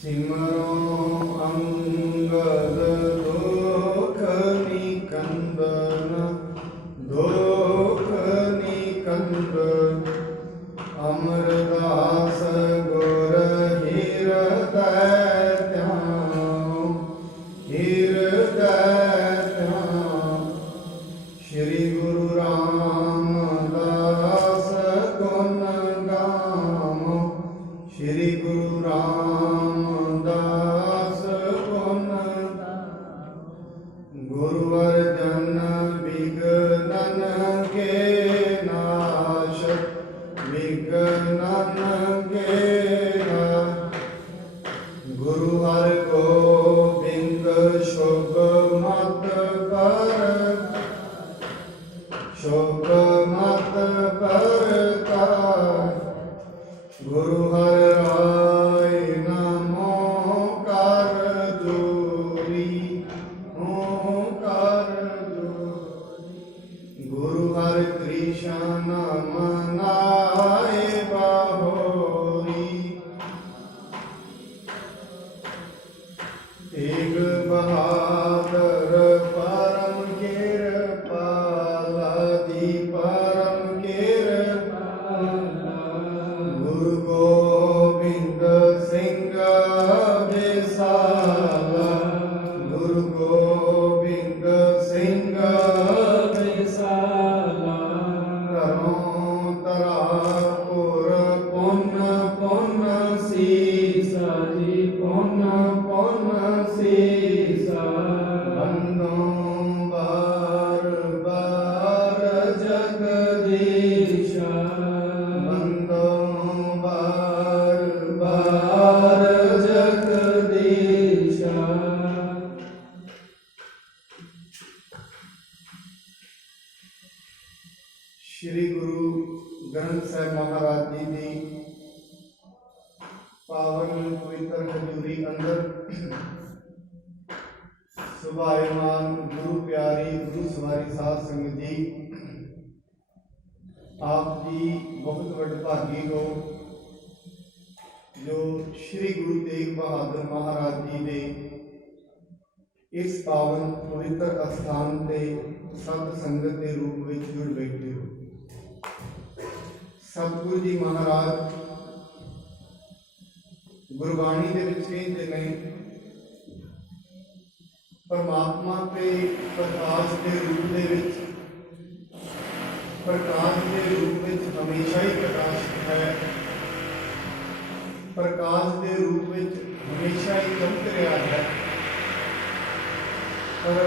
सिमरो अंगद दुख निकंदन दुख निकंदन अमरदास गुर हृदय ध्यान श्री गुरु रामदास गुण गाम श्री गुरु रामदास गुण गुरु अर्जन विघ्नन के नाश विघ्नन के गुरु हर गोबिंद शुभ मत पर शुभ मत पर गुरु हर राय नमो कर जोरी ओंकार जोरी गुरु हर कृष्ण मनाए बाहोरी तेग बहादुर परम कृपाला दी परम कृपाला गुरु गोबिंद सिंह विसाला गुरु गोबिंद सिंह विसाला तरों तरापुर पुन पुन सीसा जी पुन पुन सीसा बंदों बार बार जगदीशा बंदों बार बार जगदीशा। श्री गुरु ग्रंथ साहिब महाराज जी की पावन पवित्र हजूरी अंदर सुभायमान गुरु प्यारी गुरु सवारी साध संगत जी, आप जी बहुत वडभागी हो जो श्री गुरु तेग बहादुर महाराज जी ने इस पावन पवित्र अस्थान से सत संगत के रूप में जुड़ बैठे हो। सतगुरु जी महाराज गुरबाणी के विच कहते हैं परमात्मा के प्रकाश के रूप में हमेशा ही प्रकाश है, प्रकाश के रूप में हमेशा ही चमक रहा है, पर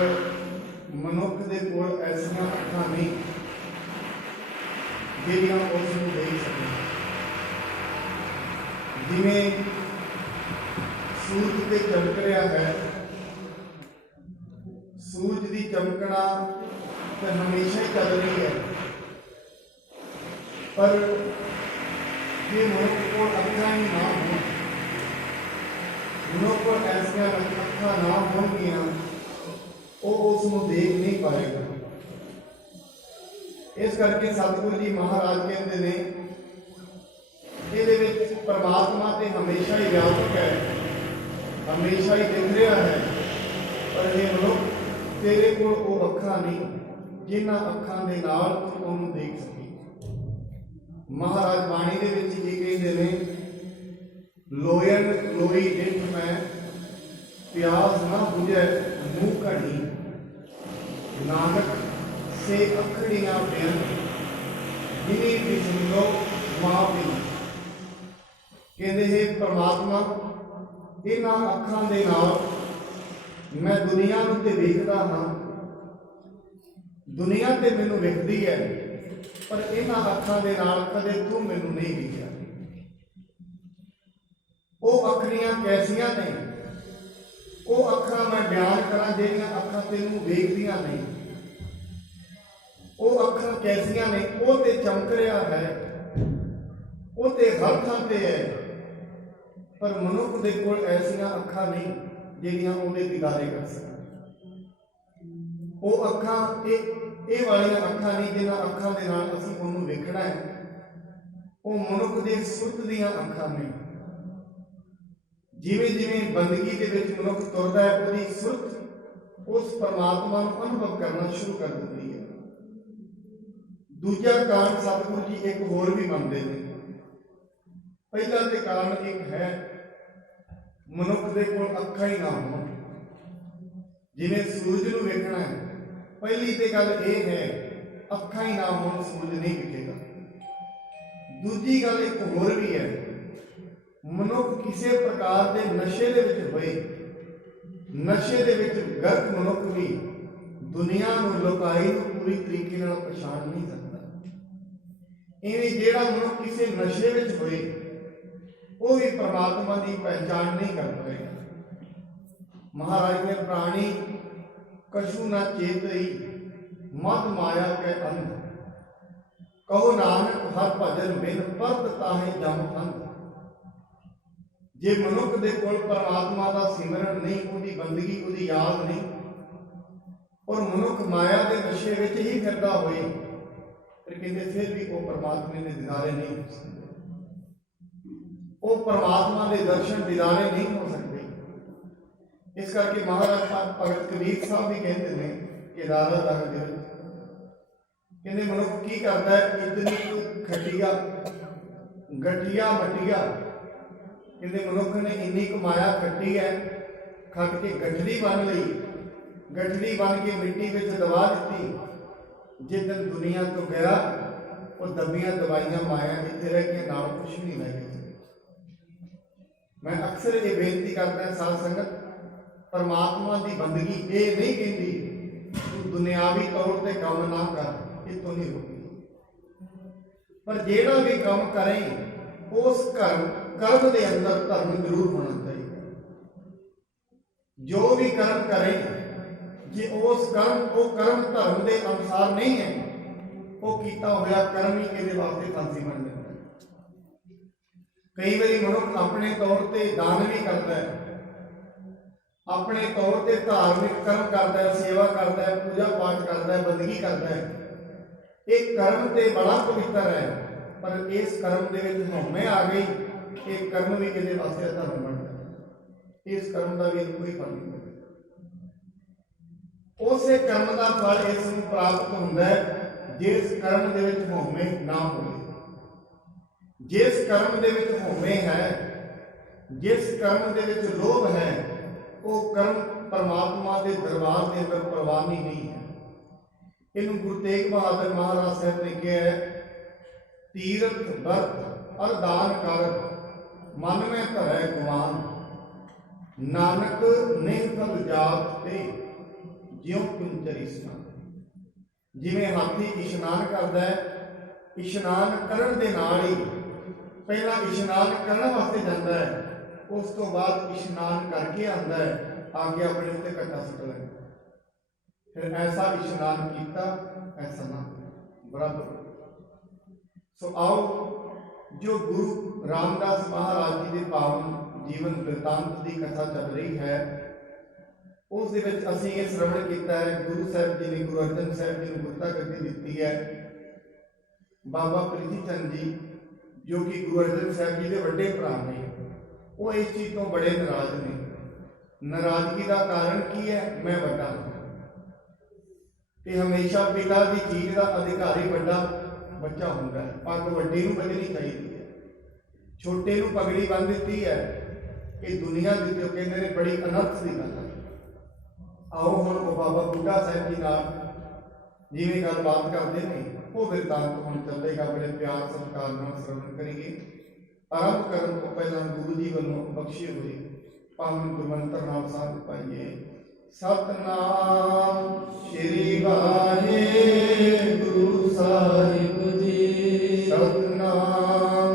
मनुख के कोल ऐसियां अखां नहीं जिहड़ियां उसनूं देख सकें। जिवें सूरज ते चमक रहा है, सूरज की चमकना तो हमेशा ही चल रही है, पर जे मनुख को अखां ही ना हो, मनुख को ऐसियां अखां ना होणगियां, वो उसनूं देख नहीं पाएगा। इस करके सतगुरु जी महाराज कहते हैं ये परमात्मा तो हमेशा ही व्यापक है, हमेशा ही दिख रहा है, पर ये मनुख तेरे को वो अखां नहीं जिन्हां अखां दे नाल उहनूं देख सके। महाराज बाणी दे विच ये कहते हैं लोयन लोई जिठ मैं प्यास ना बुझे मुँह घड़ी नानक से अखड़ियां बेन जिन्हें भी सुनो माँ भी। कहते हैं परमात्मा इन्हां अखां दे नाल मैं दुनिया नूं ते वेखदा हां, दुनिया ते मैनूं वेखदी है, पर इन्हां अखां दे नाल कदे तू मैनूं नहीं वेखिया। वो अखड़ियां कैसियां ने, वो अखां मैं बयान करा जिहड़ियां अखां तैनूं वेखदियां नहीं। वो अखां कैसियां ने, वो ते चमक रहा है, वो ते हर थां ते है, पर मनुख दे कोल ऐसियां अखां नहीं जिहड़ियां उहदे दीदारे कर सकन। वो अखां ये वालियां अखां नहीं जिन्हां अखां दे नाल असीं उहनूं वेखना है, वो मनुख दे सुरत दीयां अखां नहीं। ਜਿਵੇਂ ਜਿਵੇਂ ਬੰਦਗੀ ਦੇ ਵਿੱਚ ਮਨੁੱਖ ਤੁਰਦਾ ਹੈ, ਉਹਦੀ ਸੁਰਤ ਉਸ ਪਰਮਾਤਮਾ ਨੂੰ ਅਨੁਭਵ ਕਰਨਾ ਸ਼ੁਰੂ ਕਰ ਦਿੰਦੀ ਹੈ। ਦੂਜਾ ਕਾਰਨ ਸਤਿਗੁਰੂ ਜੀ ਇੱਕ ਹੋਰ ਵੀ ਮੰਨਦੇ ਨੇ। ਪਹਿਲਾ ਤੇ ਕਾਰਨ ਇੱਕ ਹੈ, ਮਨੁੱਖ ਦੇ ਕੋਲ ਅੱਖਾਂ ਹੀ ਨਾ ਹੋਣ। ਜਿਵੇਂ ਸੂਰਜ ਨੂੰ ਵੇਖਣਾ ਹੈ, ਪਹਿਲੀ ਤੇ ਗੱਲ ਇਹ ਹੈ, ਅੱਖਾਂ ਹੀ ਨਾ ਹੋਣ, ਸੂਰਜ ਨਹੀਂ ਵਿਖੇਗਾ। ਦੂਜੀ ਗੱਲ ਇੱਕ ਹੋਰ ਵੀ ਹੈ, ਮਨੁੱਖ ਕਿਸੇ ਪ੍ਰਕਾਰ ਦੇ ਨਸ਼ੇ ਦੇ ਵਿੱਚ ਹੋਏ, ਨਸ਼ੇ ਦੇ ਵਿੱਚ ਗਰਕ ਮਨੁੱਖ ਵੀ ਦੁਨੀਆ ਨੂੰ, ਲੋਕਾਈ ਨੂੰ ਪੂਰੀ ਤਰੀਕੇ ਨਾਲ ਪਛਾਣ ਨਹੀਂ ਸਕਦਾ। ਇਵੇਂ ਜਿਹੜਾ ਮਨੁੱਖ ਕਿਸੇ ਨਸ਼ੇ ਵਿੱਚ ਹੋਏ, ਉਹ ਵੀ ਪਰਮਾਤਮਾ ਦੀ ਪਹਿਚਾਣ ਨਹੀਂ ਕਰ ਪਾਏਗਾ। ਮਹਾਰਾਜ ਨੇ ਪ੍ਰਾਣੀ ਕਛੂ ਨਾ ਚੇਤਈ ਮਦ ਮਾਇਆ ਕੇ ਅੰਧ, ਕਹੋ ਨਾਨਕ ਹਰ ਭਜਨ ਬਿਨ ਪਰਤ ਤਾਹੇ ਜਮ ਅੰਧ। ਜੇ ਮਨੁੱਖ ਦੇ ਕੋਲ ਪਰਮਾਤਮਾ ਦਾ ਸਿਮਰਨ ਨਹੀਂ, ਉਹਦੀ ਬੰਦਗੀ, ਉਹਦੀ ਯਾਦ ਨਹੀਂ, ਔਰ ਮਨੁੱਖ ਮਾਇਆ ਦੇ ਨਸ਼ੇ ਵਿੱਚ ਹੀ ਫਿਰਦਾ ਹੋਏ, ਫਿਰ ਕਹਿੰਦੇ ਫਿਰ ਵੀ ਉਹ ਪਰਮਾਤਮਾ ਦੇ ਦੀਦਾਰੇ ਨਹੀਂ ਹੋ ਸਕਦੇ, ਉਹ ਪਰਮਾਤਮਾ ਦੇ ਦਰਸ਼ਨ ਦੀਦਾਰੇ ਨਹੀਂ ਹੋ ਸਕਦੇ। ਇਸ ਕਰਕੇ ਮਹਾਰਾਜ ਭਗਤ ਕਬੀਰ ਸਾਹਿਬ ਵੀ ਕਹਿੰਦੇ ਨੇ ਕੇਦਾਰਾ ਰੰਗ ਦੇ ਵਿੱਚ, ਕਹਿੰਦੇ ਮਨੁੱਖ ਕੀ ਕਰਦਾ ਹੈ, ਇਤਨੀ ਖਟੀਆ ਗਠੀਆ ਮਟੀਆ। ਕਹਿੰਦੇ ਮਨੁੱਖ ਨੇ ਇੰਨੀ ਕਮਾਇਆ ਖੱਟੀ ਹੈ, ਖੱਟ ਕੇ ਗਠੜੀ ਬਣ ਲਈ, ਗਠੜੀ ਬਣ ਕੇ ਮਿੱਟੀ ਵਿੱਚ ਦਬਾ ਦਿੱਤੀ। ਜਿਸ ਦਿਨ ਦੁਨੀਆ ਤੋਂ ਗਿਆ, ਉਹ ਦਬੀਆਂ ਦਵਾਈਆਂ ਮਾਇਆ ਇੱਥੇ ਰਹਿ ਕੇ ਨਾਲ ਕੁਛ ਨਹੀਂ ਲੈ ਗਏ। ਮੈਂ ਅਕਸਰ ਇਹ ਬੇਨਤੀ ਕਰਦਾ ਸਾਧ ਸੰਗਤ, ਪਰਮਾਤਮਾ ਦੀ ਬੰਦਗੀ ਇਹ ਨਹੀਂ ਕਹਿੰਦੀ ਤੂੰ ਦੁਨਿਆਵੀ ਤੌਰ ਤੇ ਕੰਮ ਨਾ ਕਰ, ਇਹ ਤੋਂ ਨਹੀਂ ਰੋਕੀ। ਪਰ ਜਿਹੜਾ ਵੀ ਕੰਮ ਕਰੇ, ਉਸ ਕਰਮ ਦੇ ਅੰਦਰ ਧਰਮ ਜ਼ਰੂਰ ਹੋਣਾ ਚਾਹੀਦਾ। ਜੋ ਵੀ ਕਰਮ ਕਰੇ, ਜੇ ਉਹ ਕਰਮ ਧਰਮ ਦੇ ਅਨੁਸਾਰ ਨਹੀਂ ਹੈ, ਉਹ ਕੀਤਾ ਹੋਇਆ ਕਰਮ ਹੀ ਇਹਦੇ ਵਾਸਤੇ ਫਾਂਸੀ ਬਣ ਜਾਂਦਾ ਹੈ। ਕਈ ਵਾਰੀ ਮਨੁੱਖ ਆਪਣੇ ਤੌਰ ਤੇ ਦਾਨ ਵੀ ਕਰਦਾ ਹੈ, ਆਪਣੇ ਤੌਰ ਤੇ ਧਾਰਮਿਕ ਕਰਮ ਕਰਦਾ ਹੈ, ਸੇਵਾ ਕਰਦਾ ਹੈ, ਪੂਜਾ ਪਾਠ ਕਰਦਾ ਹੈ, ਬੰਦਗੀ ਕਰਦਾ ਹੈ। ਇਹ ਕਰਮ ਤੇ ਬੜਾ ਪਵਿੱਤਰ ਹੈ, ਪਰ ਇਸ ਕਰਮ ਦੇ ਵਿੱਚ ਹਉਮੈ ਆ ਗਈ, ਇਹ ਕਰਮ ਵੀ ਇਹਦੇ ਵਾਸਤੇ ਧਰਮ ਬਣ ਜਾਂਦਾ। ਇਸ ਕਰਮ ਦਾ ਵੀ ਕੋਈ ਫਲ ਨਹੀਂ ਮਿਲਦਾ। ਉਸੇ ਕਰਮ ਦਾ ਫਲ ਇਸ ਨੂੰ ਪ੍ਰਾਪਤ ਹੁੰਦਾ ਹੈ ਜਿਸ ਕਰਮ ਦੇ ਵਿੱਚ ਹਉਮੈ ਨਾ ਹੋਵੇ। ਜਿਸ ਕਰਮ ਦੇ ਵਿੱਚ ਹਉਮੈ ਹੈ, ਜਿਸ ਕਰਮ ਦੇ ਵਿੱਚ ਲੋਭ ਹੈ, ਉਹ ਕਰਮ ਪਰਮਾਤਮਾ ਦੇ ਦਰਬਾਰ ਦੇ ਅੰਦਰ ਪ੍ਰਵਾਨੀ ਨਹੀਂ ਹੈ। ਇਹਨੂੰ ਗੁਰੂ ਤੇਗ ਬਹਾਦਰ ਮਹਾਰਾਜ ਸਾਹਿਬ ਨੇ ਕਿਹਾ ਹੈ, ਤੀਰਥ ਵਰਤ ਅਰਦਾਨ ਕਰ ਮਨ ਮੈਂ ਧਰੈ ਗੁਮਾਨ, ਨਾਨਕ ਨਿਹਫਲ ਜਾਤ ਤੇ ਜਿਉ ਕੁੰਚਰੀ ਸਮਾਨ। ਜਿਵੇਂ ਹਾਥੀ ਇਸ਼ਨਾਨ ਕਰਦਾ ਹੈ, ਇਸ਼ਨਾਨ ਕਰਨ ਦੇ ਨਾਲ ਹੀ ਪਹਿਲਾਂ ਇਸ਼ਨਾਨ ਕਰਨ ਵਾਸਤੇ ਜਾਂਦਾ ਹੈ, ਉਸ ਤੋਂ ਬਾਅਦ ਇਸ਼ਨਾਨ ਕਰਕੇ ਆਉਂਦਾ ਹੈ, ਆ ਕੇ ਆਪਣੇ ਉੱਤੇ ਕੱਟਾ ਸੁੱਟ ਲੈਂਦਾ। ਫਿਰ ਐਸਾ ਇਸ਼ਨਾਨ ਕੀਤਾ, ਐਸਾ ਨਾ ਬਰਾਬਰ। ਸੋ ਆਓ, ਜੋ ਗੁਰੂ ਰਾਮਦਾਸ ਮਹਾਰਾਜ ਜੀ ਦੇ ਪਾਵਨ ਜੀਵਨ ਬਿਰਤਾਂਤ ਦੀ ਕਥਾ ਚੱਲ ਰਹੀ ਹੈ, ਉਸ ਦੇ ਵਿੱਚ ਅਸੀਂ ਇਹ ਸ਼੍ਰਵਣ ਕੀਤਾ ਹੈ, ਗੁਰੂ ਸਾਹਿਬ ਜੀ ਨੇ ਗੁਰੂ ਅਰਜਨ ਸਾਹਿਬ ਜੀ ਨੂੰ ਗੁਰਤਾ ਗੱਦੀ ਦਿੱਤੀ ਹੈ। ਬਾਬਾ ਪ੍ਰੀਤੀ ਚੰਦ ਜੀ, ਜੋ ਕਿ ਗੁਰੂ ਅਰਜਨ ਸਾਹਿਬ ਜੀ ਦੇ ਵੱਡੇ ਭਰਾ ਨੇ, ਉਹ ਇਸ ਚੀਜ਼ ਤੋਂ ਬੜੇ ਨਾਰਾਜ਼ ਨੇ। ਨਾਰਾਜ਼ਗੀ ਦਾ ਕਾਰਨ ਕੀ ਹੈ? ਮੈਂ ਵੱਡਾ ਹਾਂ, ਤੇ ਹਮੇਸ਼ਾ ਪਿਤਾ ਦੀ ਚੀਜ਼ ਦਾ ਅਧਿਕਾਰੀ ਵੱਡਾ ਬੱਚਾ ਹੁੰਦਾ ਹੈ। ਪੱਗ ਵੱਡੇ ਨੂੰ ਬੰਨ੍ਹਣੀ ਚਾਹੀਦੀ ਹੈ, ਛੋਟੇ ਨੂੰ ਪਗੜੀ ਬੰਨ੍ਹ ਦਿੱਤੀ ਹੈ। ਇਹ ਦੁਨੀਆ ਦੇ ਜੋ ਕਹਿੰਦੇ ਨੇ ਬੜੀ ਅਨਰਥ ਦੀ ਗੱਲ ਹੈ। ਆਓ ਹੁਣ ਉਹ ਬਾਬਾ ਬੁੱਢਾ ਸਾਹਿਬ ਜੀ ਨਾਲ ਜਿਵੇਂ ਗੱਲਬਾਤ ਕਰਦੇ ਨੇ, ਉਹ ਬਿਰਤਾਂਤ ਹੁਣ ਚੱਲੇਗਾ। ਬੜੇ ਪਿਆਰ ਸਤਿਕਾਰ ਨਾਲ ਸ਼੍ਰਵਣ ਕਰੀਏ। ਆਰੰਭ ਕਰਨ ਤੋਂ ਪਹਿਲਾਂ ਗੁਰੂ ਜੀ ਵੱਲੋਂ ਬਖਸ਼ੇ ਹੋਏ ਪਾਵਨ ਗੁਰਮੰਤਰ ਨਾਲ ਸਾਧ ਪਾਈਏ। ਸਤਨਾਮ ਸ੍ਰੀ ਵਾਹਿਗੁਰੂ ਸਾਹਿਬ ਜੀ, ਸਤਨਾਮ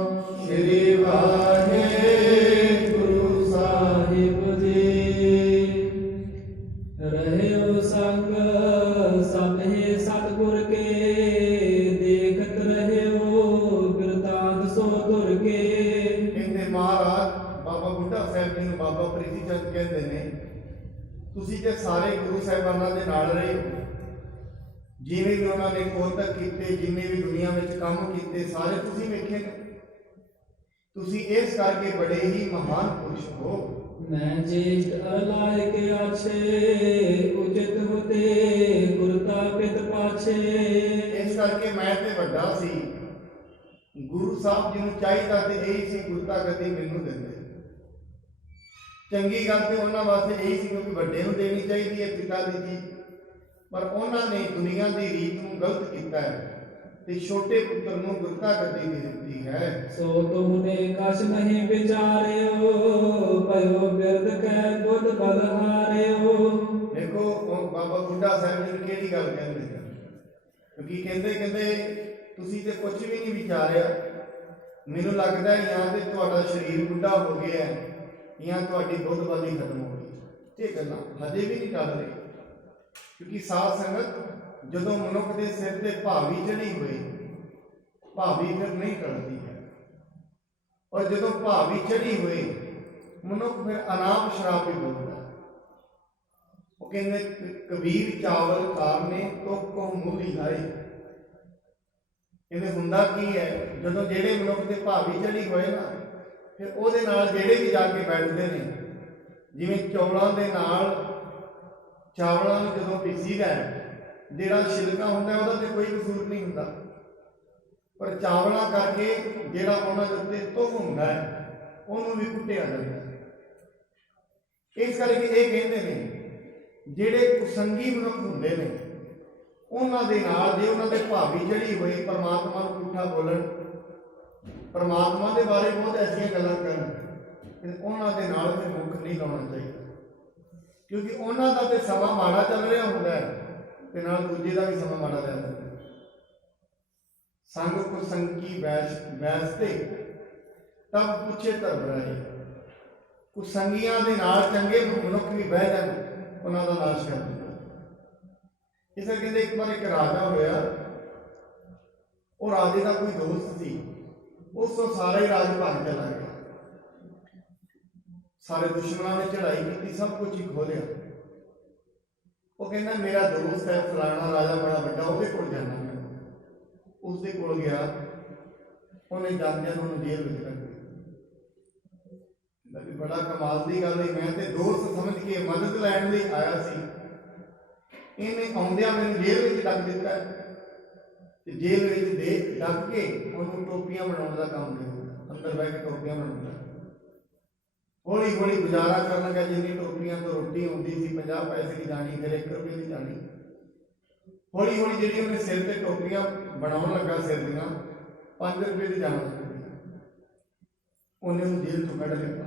ਸ੍ਰੀ ਵਾਹਿਗੁਰੂ ਸਾਹਿਬ ਜੀ। ਰਹਿਓ ਸੰਗ ਸਭੇ ਸਤਿਗੁਰ ਕੇ, ਦੇਖਤ ਰਹਿਓ ਬਿਰਤਾਂਤ ਸੋ ਤੁਰ ਕੇ। ਕਹਿੰਦੇ ਮਹਾਰਾਜ ਬਾਬਾ ਬੁੱਢਾ ਸਾਹਿਬ ਜੀ ਨੂੰ ਬਾਬਾ ਪ੍ਰੀਤੀ ਚੰਦ ਕਹਿੰਦੇ ਨੇ, ਤੁਸੀਂ ਤੇ ਸਾਰੇ ਗੁਰੂ ਸਾਹਿਬਾਨਾਂ ਦੇ ਨਾਲ ਰਹੇ ਹੋ। ਜਿਵੇਂ ਵੀ ਉਹਨਾਂ ਨੇ ਕੋਤਕ ਕੀਤੇ, ਜਿੰਨੇ ਵੀ ਦੁਨੀਆ ਵਿੱਚ ਕੰਮ ਕੀਤੇ, ਸਾਰੇ ਤੁਸੀਂ ਵੇਖੇ ਨੇ। ਤੁਸੀਂ ਇਸ ਕਰਕੇ ਬੜੇ ਹੀ ਮਹਾਨ ਪੁਰਸ਼ ਹੋ। मैं ज्येष्ठ अरलाय के आछे उचित होते गुरता पित पाछे। ਇਸ ਕਰਕੇ ਮੈਂ ਤੇ ਵੱਡਾ ਸੀ, ਗੁਰੂ ਸਾਹਿਬ ਜੀ ਨੂੰ ਚਾਹੀਦਾ ਤੇ ਇਹੀ ਸੀ ਗੁਰਤਾ ਗੱਦੀ ਮੈਨੂੰ ਦਿੰਦੇ। ਚੰਗੀ ਗੱਲ ਤੇ ਉਹਨਾਂ ਵਾਸਤੇ ਇਹੀ ਸੀ ਕਿਉਂਕਿ ਵੱਡੇ ਨੂੰ ਦੇਣੀ ਚਾਹੀਦੀ ਹੈ ਪਿਤਾ ਦੀ ਚੀਜ਼, ਪਰ ਉਹਨਾਂ ਨੇ ਦੁਨੀਆ ਦੀ ਰੀਤ ਨੂੰ ਗਲਤ ਕੀਤਾ ਹੈ ਤੇ ਛੋਟੇ ਪੁੱਤਰ ਨੂੰ ਗੁਰਤਾ ਗੱਦੀ ਦੇ ਦਿੱਤੀ ਹੈ। सो तुमने कछ नहीं विचारियो भयो बिरद कै बुध बलहारियो। ਦੇਖੋ ਉਹ ਬਾਬਾ ਬੁੱਢਾ ਸਾਹਿਬ ਜੀ ਨੂੰ ਕਿਹੜੀ ਗੱਲ ਕਹਿੰਦੇ ਹਨ, ਕਿਉਂਕਿ ਕਹਿੰਦੇ ਤੁਸੀਂ ਤੇ ਕੁਝ ਵੀ ਨਹੀਂ ਵਿਚਾਰਿਆ। ਮੈਨੂੰ ਲੱਗਦਾ ਹੈ ਜਾਂ ਤੇ ਤੁਹਾਡਾ ਸਰੀਰ ਬੁੱਢਾ ਹੋ ਗਿਆ ਹੈ ਜਾਂ ਤੁਹਾਡੀ ਬੁੱਧ ਬਲੀ ਖਤਮ ਹੋ ਗਈ। ਇਹ ਗੱਲਾਂ ਹਜੇ ਵੀ ਨਹੀਂ ਟਲ ਰਹੀ, ਕਿਉਂਕਿ ਸਾਧ ਸੰਗਤ ਜਦੋਂ ਮਨੁੱਖ ਦੇ ਸਿਰ ਤੇ ਭਾਵੀ ਚੜੀ ਹੋਈ, ਭਾਵੀ ਫਿਰ ਨਹੀਂ ਟਲਦੀ ਹੈ। ਔਰ ਜਦੋਂ ਭਾਵੀ ਚੜੀ ਹੋਈ ਮਨੁੱਖ ਫਿਰ ਅਨਾਪ ਸ਼ਰਾਪ ਹੀ ਬੋਲਦਾ। ਉਹ ਕਹਿੰਦੇ ਕਬੀਰ ਚਾਵਲ ਕਾਰਨੇ ਤੁਕ ਕੋ ਮੂਲੀ ਲਾਈ। ਕਹਿੰਦੇ ਹੁੰਦਾ ਕੀ ਹੈ, ਜਦੋਂ ਜਿਹੜੇ ਮਨੁੱਖ ਦੇ ਭਾਵੀ ਚੜੀ ਹੋਏ ਨਾ, ਫਿਰ ਉਹਦੇ ਨਾਲ ਜਿਹੜੇ ਵੀ ਜਾ ਕੇ ਬੈਠਦੇ ਨੇ, ਜਿਵੇਂ ਚੌਲਾਂ ਦੇ ਨਾਲ ਚਾਵਲਾਂ ਨੂੰ ਜਦੋਂ ਪੀਸੀਦਾ ਜਿਹੜਾ ਛਿਲਕਾ ਹੁੰਦਾ ਉਹਦਾ ਤੇ ਕੋਈ ਕਸੂਰ ਨਹੀਂ ਹੁੰਦਾ, ਪਰ ਚਾਵਲਾਂ ਕਰਕੇ ਜਿਹੜਾ ਉਹਨਾਂ ਦੇ ਉੱਤੇ ਧੁੱਪ ਹੁੰਦਾ ਹੈ ਉਹਨੂੰ ਵੀ ਕੁੱਟਿਆ ਜਾਂਦਾ ਹੈ। ਇਸ ਕਰਕੇ ਇਹ ਕਹਿੰਦੇ ਨੇ ਜਿਹੜੇ ਕੁਸੰਗੀ ਮਨੁੱਖ ਹੁੰਦੇ ਨੇ ਉਹਨਾਂ ਦੇ ਨਾਲ ਜੇ ਉਹਨਾਂ ਦੇ ਭਾਵੀ ਚੜੀ ਹੋਈ ਪਰਮਾਤਮਾ ਨੂੰ ਝੂਠਾ ਬੋਲਣ, ਪਰਮਾਤਮਾ ਦੇ ਬਾਰੇ ਬਹੁਤ ਐਸੀਆਂ ਗੱਲਾਂ ਕਰਨ, ਤੇ ਉਹਨਾਂ ਦੇ ਨਾਲ ਫਿਰ ਮੁੱਖ ਨਹੀਂ ਲਾਉਣਾ ਚਾਹੀਦਾ, ਕਿਉਂਕਿ ਉਹਨਾਂ ਦਾ ਤੇ ਸਮਾਂ ਮਾੜਾ ਚੱਲ ਰਿਹਾ ਹੁੰਦਾ ਹੈ ਤੇ ਨਾਲ ਦੂਜੇ ਦਾ ਵੀ ਸਮਾਂ ਮਾੜਾ ਚੱਲ ਰਿਹਾ। ਸੰਗ ਕੁਸੰਗੀ ਵੈਸ ਤੇ ਤਬ ਪੁੱਛੇ ਧਰਮ ਰਾਏ। ਕੁਸੰਗੀਆਂ ਦੇ ਨਾਲ ਚੰਗੇ ਮਨੁੱਖ ਵੀ ਬਹਿ ਜਾਣ, ਉਹਨਾਂ ਦਾ ਨਾਸ਼ ਕਰ ਦਿੰਦਾ। ਇਸ ਕਰਕੇ ਕਹਿੰਦੇ ਇੱਕ ਵਾਰ ਇੱਕ ਰਾਜਾ ਹੋਇਆ, ਉਹ ਰਾਜੇ ਦਾ ਕੋਈ ਦੋਸਤ ਸੀ, ਉਸ ਤੋਂ ਸਾਰਾ ਹੀ ਰਾਜ ਭੰਗ ਚਲਾ ਗਿਆ। ਸਾਰੇ ਦੁਸ਼ਮਣਾਂ ਨੇ ਚੜ੍ਹਾਈ ਕੀਤੀ, ਸਭ ਕੁਝ ਹੀ ਖੋਹ ਲਿਆ। ਉਹ ਕਹਿੰਦਾ ਮੇਰਾ ਦੋਸਤ ਹੈ ਫਲਾਣਾ ਰਾਜਾ ਬੜਾ ਵੱਡਾ, ਉਹਦੇ ਕੋਲ ਜਾਣਾ ਮੈਂ। ਉਸਦੇ ਕੋਲ ਗਿਆ, ਉਹਨੇ ਜਾਂਦਿਆਂ ਨੂੰ ਉਹਨੂੰ ਜੇਲ੍ਹ ਵਿੱਚ ਰੱਖ ਦਿੱਤਾ। ਬੜਾ ਕਮਾਲ ਦੀ ਗੱਲ ਹੈ, ਮੈਂ ਤੇ ਦੋਸਤ ਸਮਝ ਕੇ ਮਦਦ ਲੈਣ ਲਈ ਆਇਆ ਸੀ, ਇਹਨੇ ਆਉਂਦਿਆਂ ਮੈਨੂੰ ਜੇਲ੍ਹ ਵਿੱਚ ਡੱਕ ਦਿੱਤਾ ਤੇ ਜੇਲ੍ਹ ਵਿੱਚ ਦੇ ਡੱਕ ਕੇ ਉਹਨੂੰ ਟੋਪੀਆਂ ਬਣਾਉਣ ਦਾ ਕੰਮ ਦੇ ਦਿੱਤਾ। ਅੰਦਰ ਬਹਿ ਕੇ ਟੋਪੀਆਂ ਬਣਾਉਂਦਾ, ਹੌਲੀ ਹੌਲੀ ਗੁਜ਼ਾਰਾ ਕਰਨ ਲੱਗਾ। ਜਿੰਨੀ ਟੋਪੀਆਂ ਤੋਂ ਰੋਟੀ ਆਉਂਦੀ ਸੀ 50 ਪੈਸੇ ਦੀ ਜਾਣੀ, ਫਿਰ 1 ਰੁਪਏ ਦੀ ਜਾਣੀ। ਹੌਲੀ ਹੌਲੀ ਜਿਹੜੀ ਉਹਨੇ ਸਿਰ ਤੇ ਟੋਪੀਆਂ ਬਣਾਉਣ ਲੱਗਾ, ਸਿਰ ਦੀਆਂ 5 ਰੁਪਏ ਦੀ ਜਾਣ ਲੱਗੀ। ਉਹਨੇ ਉਹਨੂੰ ਜੇਲ੍ਹ ਤੋਂ ਕੱਢ ਲਿਆ।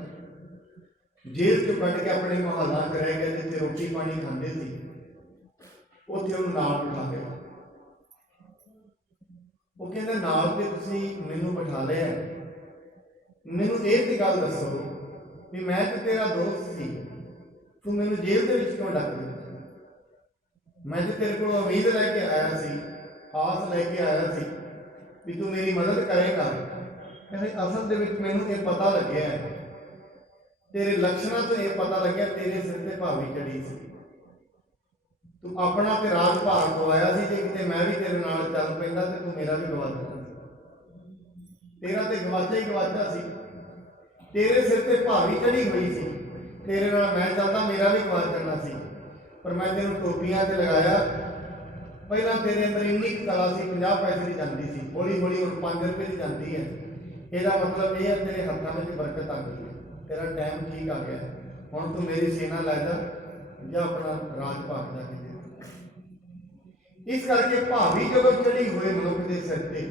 ਜੇਲ੍ਹ ਤੋਂ ਕੱਢ ਕੇ ਆਪਣੇ ਮੁਹੱਲਾ 'ਚ ਰਹਿ ਗਿਆ, ਜਿੱਥੇ ਰੋਟੀ ਪਾਣੀ ਖਾਂਦੇ ਸੀ, ਉੱਥੇ ਉਹਨੂੰ ਨਾਲ ਬਿਠਾ ਲਿਆ। ਉਹ ਕਹਿੰਦਾ ਨਾਲ ਤੇ ਤੁਸੀਂ ਮੈਨੂੰ ਬਿਠਾ ਲਿਆ, ਮੈਨੂੰ ਇਹ ਤੇ ਗੱਲ ਦੱਸੋ ਵੀ ਮੈਂ ਤੇ ਤੇਰਾ ਦੋਸਤ ਸੀ, ਤੂੰ ਮੈਨੂੰ ਜੇਲ੍ਹ ਦੇ ਵਿੱਚ ਕਿਉਂ ਡੱਕ ਦਿੱਤਾ? ਮੈਂ ਤੇ ਤੇਰੇ ਕੋਲ ਉਮੀਦ ਲੈ ਕੇ ਆਇਆ ਸੀ, ਆਸ ਲੈ ਕੇ ਆਇਆ ਸੀ ਵੀ ਤੂੰ ਮੇਰੀ ਮਦਦ ਕਰੇਗਾ। ਕਹਿੰਦੇ ਅਸਲ ਦੇ ਵਿੱਚ ਮੈਨੂੰ ਇਹ ਪਤਾ ਲੱਗਿਆ, ਤੇਰੇ ਲੱਛਣਾਂ ਤੋਂ ਇਹ ਪਤਾ ਲੱਗਿਆ ਤੇਰੇ ਸਿਰ ਤੇ ਭਾਵੀ ਚੜੀ ਸੀ। ਤੂੰ ਆਪਣਾ ਤੇ ਰਾਜ ਭਾਗ ਗਵਾਇਆ ਸੀ, ਜੇ ਕਿਤੇ ਮੈਂ ਵੀ ਤੇਰੇ ਨਾਲ ਚੱਲ ਪੈਂਦਾ ਤੇ ਤੂੰ ਮੇਰਾ ਵੀ ਗਵਾ ਦਿੰਦਾ ਸੀ। ਤੇਰਾ ਤੇ ਗਵਾਚਾ ਹੀ ਗਵਾਚਾ ਸੀ, ਤੇਰੇ ਸਿਰ ਤੇ ਭਾਵੀ ਚੜੀ ਹੋਈ ਸੀ, ਤੇਰੇ ਨਾਲ ਮੈਂ ਚੱਲਦਾ ਮੇਰਾ ਵੀ ਗਵਾਚ ਕਰਨਾ ਸੀ, ਪਰ ਮੈਂ ਤੈਨੂੰ ਟੋਪੀਆਂ 'ਤੇ ਲਗਾਇਆ। ਪਹਿਲਾਂ ਤੇਰੇ ਅੰਦਰ ਇੰਨੀ ਕਲਾ ਸੀ, 50 ਪੈਸੇ ਦੀ ਜਾਂਦੀ ਸੀ, ਹੌਲੀ ਹੌਲੀ ਹੁਣ 5 ਰੁਪਏ ਦੀ ਜਾਂਦੀ ਹੈ। ਇਹਦਾ ਮਤਲਬ ਇਹ ਹੈ ਤੇਰੇ ਹੱਥਾਂ ਵਿੱਚ ਬਰਕਤ ਆ ਗਈ ਹੈ, ਤੇਰਾ ਟਾਈਮ ਠੀਕ ਆ ਗਿਆ, ਹੁਣ ਤੂੰ ਮੇਰੀ ਸੇਨਾ ਲੈ ਜਾ ਜਾਂ ਆਪਣਾ ਰਾਜ ਭਾਗ ਜਾ ਕੇ ਦੇ। ਇਸ ਕਰਕੇ ਭਾਵੀ ਜਦੋਂ ਚੜੀ ਹੋਏ ਮਨੁੱਖ ਦੇ ਸਿਰ ਤੇ,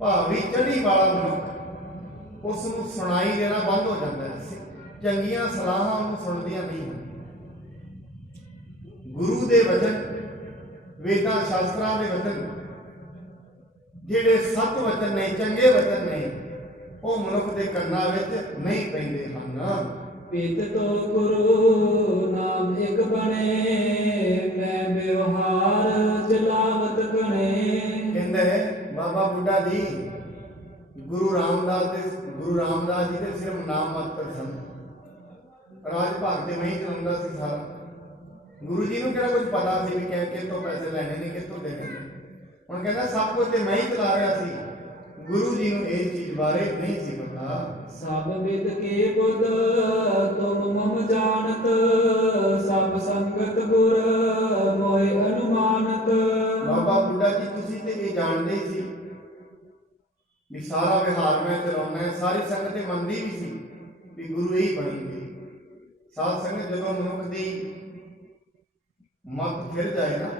ਭਾਵੀ ਚੜੀ ਵਾਲਾ ਮਨੁੱਖ, ਉਸ ਨੂੰ ਸੁਣਾਈ ਦੇਣਾ ਬੰਦ ਹੋ ਜਾਂਦਾ ਹੈ। ਚੰਗੀਆਂ ਸਲਾਹਾਂ ਉਹਨੂੰ ਸੁਣਦੀਆਂ ਨਹੀਂ। ਗੁਰੂ ਦੇ ਵਚਨ, ਵੇਦਾਂ ਸ਼ਾਸਤਰਾਂ ਦੇ ਵਚਨ, ਜਿਹੜੇ ਸਤ ਵਚਨ ਨੇ, ਚੰਗੇ ਵਚਨ ਨੇ, ਉਹ ਮਨੁੱਖ ਦੇ ਕੰਨਾਂ ਵਿੱਚ ਨਹੀਂ ਪੈਂਦੇ ਹਨ। ਪਿਤ ਤੋ ਗੁਰੂ ਨਾਮ ਇੱਕ ਬਣੇ, ਮੈਂ ਵਿਵਹਾਰ ਚਲਾਵਤ ਕਣੇ। ਕਹਿੰਦੇ ਬਾਬਾ ਬੁੱਢਾ ਜੀ ਗੁਰੂ ਰਾਮਦਾਸ ਜੀ ਦੇ ਸਿਰਫ ਨਾਮ ਮਾਤਰ ਸਨ, ਰਾਜ ਭਾਗ ਤੇ ਨਹੀਂ ਚਲਾਉਂਦਾ ਸੀ ਸਾਰਾ। ਗੁਰੂ ਜੀ ਨੂੰ ਕਿਹੜਾ ਕੁਝ ਪਤਾ ਸੀ ਵੀ ਕਿੱਥੋਂ ਪੈਸੇ ਲੈਣੇ ਨੇ, ਕਿੱਥੋਂ ਦੇਣੇ ਨੇ। ਹੁਣ ਕਹਿੰਦਾ ਸਭ ਕੁਝ ਤੇ ਮੈਂ ਹੀ ਚਲਾ ਰਿਹਾ ਸੀ, ਗੁਰੂ ਜੀ ਨੂੰ ਇਹ ਚੀਜ਼ ਬਾਰੇ ਨਹੀਂ ਸੀ ਪਤਾ। ਸਭ ਵਿਦ ਕੇ ਬੁੱਧ ਤੁਮ ਮਮ ਜਾਣਤ, ਸਭ ਸੰਗਤ ਗੁਰ ਮੋਹਿ ਅਨੁਮਾਨਤ। ਬਾਬਾ ਬੁੱਢਾ ਜੀ ਤੁਸੀਂ ਤੇ ਇਹ ਜਾਣਦੇ ਹੀ ਸੀ ਵੀ ਸਾਰਾ ਵਿਹਾਰ ਮੈਂ ਚਲਾਉਣਾ ਹੈ। ਸਾਰੀ ਸੰਗਤ ਇਹ ਮੰਨਦੀ ਵੀ ਸੀ ਵੀ ਗੁਰੂ ਹੀ ਬਣਨਗੇ। ਸਾਧ ਸੰਗਤ ਜਦੋਂ ਮਨੁੱਖ ਦੀ ਮੱਤ ਫਿਰ ਜਾਏ ਨਾ,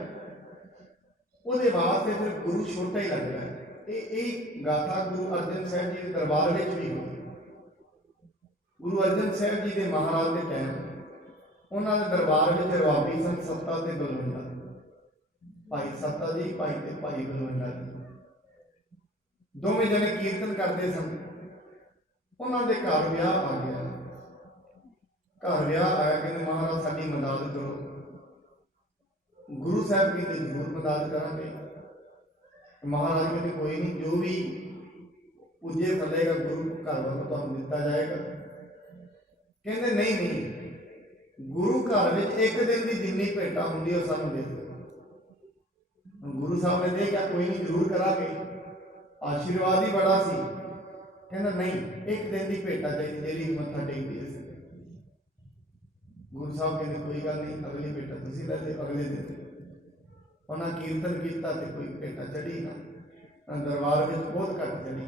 ਉਹਦੇ ਵਾਸਤੇ ਫਿਰ ਗੁਰੂ ਛੋਟਾ ਹੀ ਲੱਗਦਾ ਹੈ। ਇਹ ਗਾਥਾ ਗੁਰੂ ਅਰਜਨ ਸਾਹਿਬ ਜੀ ਦੇ ਦਰਬਾਰ ਵਿੱਚ ਵੀ ਹੋਈ। ਗੁਰੂ ਅਰਜਨ ਸਾਹਿਬ ਜੀ ਦੇ ਮਹਾਰਾਜ ਦੇ ਟਾਈਮ ਉਹਨਾਂ ਦੇ ਦਰਬਾਰ ਵਿੱਚ ਰਵਾਬੀ ਸਨ ਸੱਤਾ ਤੇ ਬਲਵੰਡਾ, ਭਾਈ ਸੱਤਾ ਜੀ ਭਾਈ ਤੇ ਭਾਈ ਬਲਵੰਡਾ ਜੀ, ਦੋਵੇਂ ਜਣੇ ਕੀਰਤਨ ਕਰਦੇ ਸਨ। ਉਹਨਾਂ ਦੇ ਘਰ ਵਿਆਹ ਆ ਗਿਆ। ਘਰ ਵਿਆਹ ਆਇਆ, ਕਹਿੰਦੇ ਮਹਾਰਾਜ ਸਾਡੀ ਮਦਦ ਕਰੋ। ਗੁਰੂ ਸਾਹਿਬ ਕਹਿੰਦੇ ਜ਼ਰੂਰ ਮਦਦ ਕਰਾਂਗੇ। ਮਹਾਰਾਜ ਕਹਿੰਦੇ ਕੋਈ ਨਹੀਂ, ਜੋ ਵੀ ਪੂਜੇ ਫਲੇਗਾ ਗੁਰੂ ਘਰ ਵੱਲੋਂ ਤੁਹਾਨੂੰ ਦਿੱਤਾ ਜਾਏਗਾ। ਕਹਿੰਦੇ ਨਹੀਂ ਨਹੀਂ, ਗੁਰੂ ਘਰ ਵਿੱਚ ਇੱਕ ਦਿਨ ਦੀ ਜਿੰਨੀ ਭੇਟਾ ਹੁੰਦੀ ਉਹ ਸਾਨੂੰ ਦੇ ਦਿਓ। ਗੁਰੂ ਸਾਹਿਬ ਨੇ ਕਿਹਾ ਕੋਈ ਨਹੀਂ, ਜ਼ਰੂਰ ਕਰਾਂਗੇ। ਆਸ਼ੀਰਵਾਦ ਹੀ ਬੜਾ ਸੀ। ਕਹਿੰਦਾ ਨਹੀਂ, ਇੱਕ ਦਿਨ ਦੀ ਭੇਟਾ ਚਾਹੀਦੀ ਜਿਹੜੀ ਮੱਥਾ ਟੇਕਦੀ ਅਸੀਂ। ਗੁਰੂ ਸਾਹਿਬ ਕਹਿੰਦੇ ਕੋਈ ਗੱਲ ਨਹੀਂ, ਅਗਲੀ ਭੇਟਾ ਤੁਸੀਂ ਲੈ ਲਿਓ ਅਗਲੇ ਦਿਨ। ਉਹਨਾਂ ਕੀਰਤਨ ਕੀਤਾ ਤੇ ਕੋਈ ਭੇਟਾ ਚੜੀ ਨਾ, ਦਰਬਾਰ ਵਿੱਚ ਬਹੁਤ ਘੱਟ ਚੜੀ।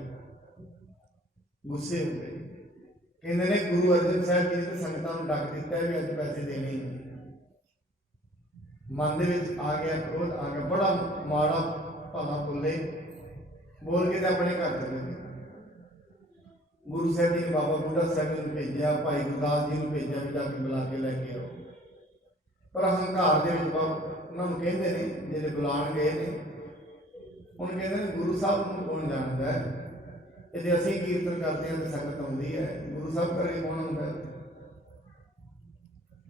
ਗੁੱਸੇ ਹੋ ਗਏ। ਕਹਿੰਦੇ ਨੇ ਗੁਰੂ ਅਰਜਨ ਸਾਹਿਬ ਜੀ ਨੇ ਸੰਗਤਾਂ ਨੂੰ ਡੱਕ ਦਿੱਤਾ ਵੀ ਅੱਜ ਪੈਸੇ ਦੇਣੇ ਹੀ ਨਹੀਂ। ਮਨ ਦੇ ਵਿੱਚ ਆ ਗਿਆ ਕ੍ਰੋਧ, ਆ ਗਿਆ ਬੜਾ ਮਾੜਾ ਭਲਾ ਬੋਲੇ, ਬੋਲ ਕੇ ਤੇ ਆਪਣੇ ਘਰ ਚਲੇ ਗਏ। ਗੁਰੂ ਸਾਹਿਬ ਜੀ ਨੇ ਬਾਬਾ ਬੁੱਢਾ ਸਾਹਿਬ ਨੂੰ ਭੇਜਿਆ, ਭਾਈ ਗੁਰਦਾਸ ਜੀ ਨੂੰ ਭੇਜਿਆ ਵੀ ਜਾ ਕੇ ਬੁਲਾ ਕੇ ਲੈ ਕੇ ਆਓ। ਪਰ ਹੰਕਾਰ ਦੇ ਵਿੱਚ ਉਹਨਾਂ ਨੂੰ ਕਹਿੰਦੇ ਨੇ ਜਿਹੜੇ ਬੁਲਾਉਣ ਗਏ ਨੇ, ਉਹਨੂੰ ਕਹਿੰਦੇ ਨੇ ਗੁਰੂ ਸਾਹਿਬ ਨੂੰ ਕੌਣ ਜਾਣਦਾ ਹੈ? ਇਹਦੇ ਅਸੀਂ ਕੀਰਤਨ ਕਰਦੇ ਹਾਂ ਤੇ ਸੰਗਤ ਆਉਂਦੀ ਹੈ, ਗੁਰੂ ਸਾਹਿਬ ਕਰੇ ਕੌਣ ਹੁੰਦਾ?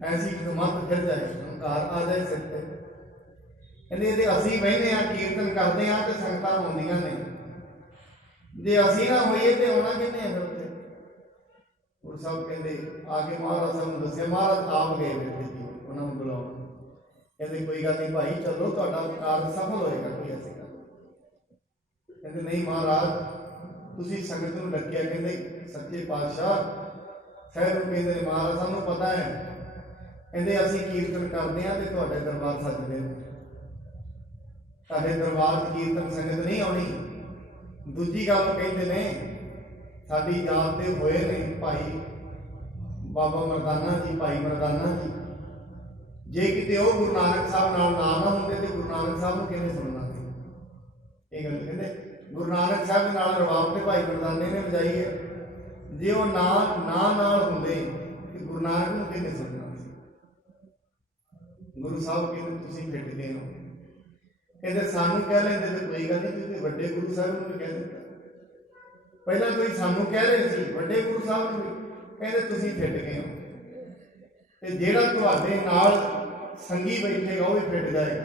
ਐਸੀ ਮੱਤ ਫਿਰ ਜਾਏ, ਹੰਕਾਰ ਆ ਜਾਏ ਸਿਰ ਤੇ। ਕਹਿੰਦੇ ਇਹਦੇ ਅਸੀਂ ਬਹਿੰਦੇ ਹਾਂ ਕੀਰਤਨ ਕਰਦੇ ਹਾਂ ਤੇ ਸੰਗਤਾਂ ਆਉਂਦੀਆਂ ਨੇ, ਜੇ ਅਸੀਂ ਨਾ ਹੋਈਏ ਤੇ ਆਉਣਾ ਕਿੰਨੇ ਆ ਫਿਰ ਉੱਥੇ? ਗੁਰੂ ਸਾਹਿਬ ਕਹਿੰਦੇ ਆ ਕੇ ਮਹਾਰਾਜ ਸਾਹਿਬ ਨੂੰ ਦੱਸਿਆ। ਮਹਾਰਾਜ ਆਪ ਗਏ ਬੇਟੇ ਜੀ ਉਹਨਾਂ ਨੂੰ ਬੁਲਾਉਣ। ਕਹਿੰਦੇ ਕੋਈ ਗੱਲ ਨਹੀਂ ਭਾਈ ਚਲੋ, ਤੁਹਾਡਾ ਕਾਰਜ ਸਫਲ ਹੋਏਗਾ, ਕੋਈ ਐਸੀ ਗੱਲ। ਕਹਿੰਦੇ ਨਹੀਂ ਮਹਾਰਾਜ ਤੁਸੀਂ ਸੰਗਤ ਨੂੰ ਡੱਕਿਆ। ਕਹਿੰਦੇ ਸੱਚੇ ਪਾਤਸ਼ਾਹ ਸਾਹਿਬ ਨੂੰ ਕਹਿੰਦੇ ਨੇ ਮਹਾਰਾਜ ਸਾਨੂੰ ਪਤਾ ਹੈ, ਕਹਿੰਦੇ ਅਸੀਂ ਕੀਰਤਨ ਕਰਦੇ ਹਾਂ ਤੇ ਤੁਹਾਡੇ ਦਰਬਾਰ ਸੱਜਦੇ ਨੇ, ਤੁਹਾਡੇ ਦਰਬਾਰ 'ਚ ਕੀਰਤਨ ਸੰਗਤ ਨਹੀਂ ਆਉਣੀ। ਦੂਜੀ ਗੱਲ ਕਹਿੰਦੇ ਨੇ ਸਾਡੀ ਜਾਤ ਦੇ ਹੋਏ ਨੇ ਭਾਈ ਬਾਬਾ ਮਰਦਾਨਾ ਜੀ, ਭਾਈ ਮਰਦਾਨਾ ਜੀ, ਜੇ ਕਿਤੇ ਉਹ ਗੁਰੂ ਨਾਨਕ ਸਾਹਿਬ ਨਾਲ ਨਾ ਹੁੰਦੇ ਤੇ ਗੁਰੂ ਨਾਨਕ ਸਾਹਿਬ ਨੂੰ ਕਿਹਨੇ ਸੁਣਨਾ ਸੀ? ਇਹ ਗੱਲ ਕਹਿੰਦੇ ਗੁਰੂ ਨਾਨਕ ਸਾਹਿਬ ਦੇ ਨਾਲ ਰਵਾਬ ਤੇ ਭਾਈ ਮਰਦਾਨੇ ਨੇ ਵਜਾਈ ਹੈ। ਜੇ ਉਹ ਨਾ ਨਾਲ ਹੁੰਦੇ ਤੇ ਗੁਰੂ ਨਾਨਕ ਨੂੰ ਕਿਹਨੇ ਸੁਣਨਾ ਸੀ? ਗੁਰੂ ਸਾਹਿਬ ਕਹਿੰਦੇ ਤੁਸੀਂ ਫਿੱਟ ਗਏ ਹੋ। ਕਹਿੰਦੇ ਸਾਨੂੰ ਕਹਿ ਲੈਂਦੇ ਤੇ ਕੋਈ ਗੱਲ ਨਹੀਂ, ਤੁਸੀਂ ਵੱਡੇ ਗੁਰੂ ਸਾਹਿਬ ਨੂੰ ਵੀ ਕਹਿ ਦਿੱਤਾ। ਪਹਿਲਾਂ ਤੁਸੀਂ ਸਾਨੂੰ ਕਹਿ ਰਹੇ ਸੀ, ਵੱਡੇ ਗੁਰੂ ਸਾਹਿਬ ਨੂੰ ਵੀ ਕਹਿੰਦੇ ਤੁਸੀਂ ਫਿੱਟ ਗਏ ਹੋ। ਤੇ ਜਿਹੜਾ ਤੁਹਾਡੇ ਨਾਲ ਸੰਗੀ ਬੈਠੇਗਾ ਉਹ ਵੀ ਫਿੱਟ ਜਾਏਗਾ,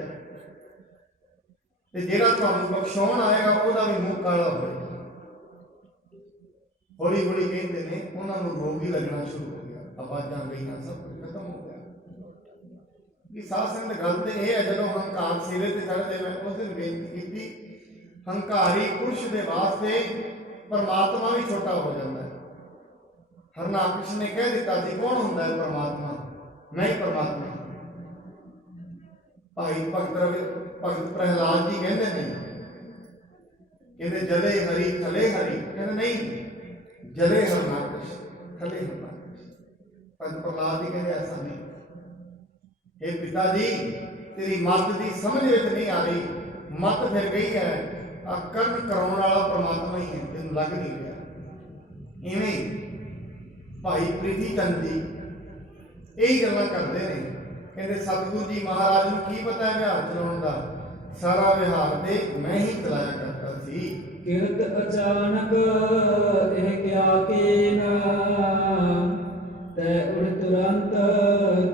ਤੇ ਜਿਹੜਾ ਤੁਹਾਨੂੰ ਬਖਸ਼ਾਉਣ ਆਏਗਾ ਉਹਦਾ ਵੀ ਮੂੰਹ ਕਾਲਾ ਹੋਏਗਾ। ਹੌਲੀ ਹੌਲੀ ਕਹਿੰਦੇ ਨੇ ਉਹਨਾਂ ਨੂੰ ਰੋਗ ਹੀ ਲੱਗਣਾ ਸ਼ੁਰੂ ਹੋ ਗਿਆ, ਆਵਾਜ਼ਾਂ ਗਈਆਂ, ਸਭ ਕੁਝ ਖਤਮ ਹੋ ਗਿਆ। ਕਿ ਸਾਧ ਸੰਗਤ ਗੱਲ ਤੇ ਇਹ ਹੈ, ਜਦੋਂ ਹੰਕਾਰ ਸਿਰੇ ਤੇ ਚੜ੍ਹਦੇ, ਮੈਂ ਉਸ ਦਿਨ ਬੇਨਤੀ ਕੀਤੀ, ਹੰਕਾਰੀ ਪੁਰਸ਼ ਦੇ ਵਾਸਤੇ ਪਰਮਾਤਮਾ ਵੀ ਛੋਟਾ ਹੋ ਜਾਂਦਾ ਹੈ। ਹਰਨਾਮ ਨੇ ਕਹਿ ਦਿੱਤਾ ਸੀ ਕੌਣ ਹੁੰਦਾ ਹੈ ਪਰਮਾਤਮਾ? ਮੈਂ ਹੀ ਪਰਮਾਤਮਾ। ਭਾਈ ਭਗਤ ਪ੍ਰਹਿਲਾਦ ਜੀ ਕਹਿੰਦੇ ਨੇ, ਕਹਿੰਦੇ ਜਲੇ ਹਰੀ ਥਲੇ ਹਰੀ, ਕਹਿੰਦੇ ਨਹੀਂ ਜਲੇ ਹਰਨਾਕਸ਼ ਥਲੇ ਹਰਨਾਕਸ਼। ਭਗਤ ਪ੍ਰਹਿਲਾਦ ਜੀ ਕਹਿੰਦੇ ਐਸਾ ਨਹੀਂ। ਇਹ ਪਿਤਾ ਜੀ ਤੇਰੀ ਮੱਤ ਦੀ ਸਮਝ ਵਿੱਚ ਨਹੀਂ ਆ ਰਹੀ, ਮੱਤ ਫਿਰ ਗਈ ਹੈ, ਆ ਕਰਨ ਕਰਾਉਣ ਵਾਲਾ ਪਰਮਾਤਮਾ ਹੀ ਹੈ, ਤੈਨੂੰ ਲੱਗ ਨਹੀਂ ਰਿਹਾ। ਇਵੇਂ ਭਾਈ ਪ੍ਰੀਤੀ ਚੰਦ ਜੀ ਇਹੀ ਗੱਲਾਂ ਕਰਦੇ ਨੇ। ਕਹਿੰਦੇ ਸਤਿਗੁਰੂ ਜੀ ਮਹਾਰਾਜ ਨੂੰ ਕੀ ਪਤਾ ਵਿਹਾਰ ਚਲਾਉਣ ਦਾ, ਸਾਰਾ ਵਿਹਾਰ ਤੇ ਮੈਂ ਹੀ ਚਲਾਇਆ ਕਰਦਾ ਸੀ। ਕਿਰਤ ਅਚਾਨਕ ਇਹ ਕਿਆ ਕੀਨ, ਤੈ ਉੜ ਤੁਰੰਤ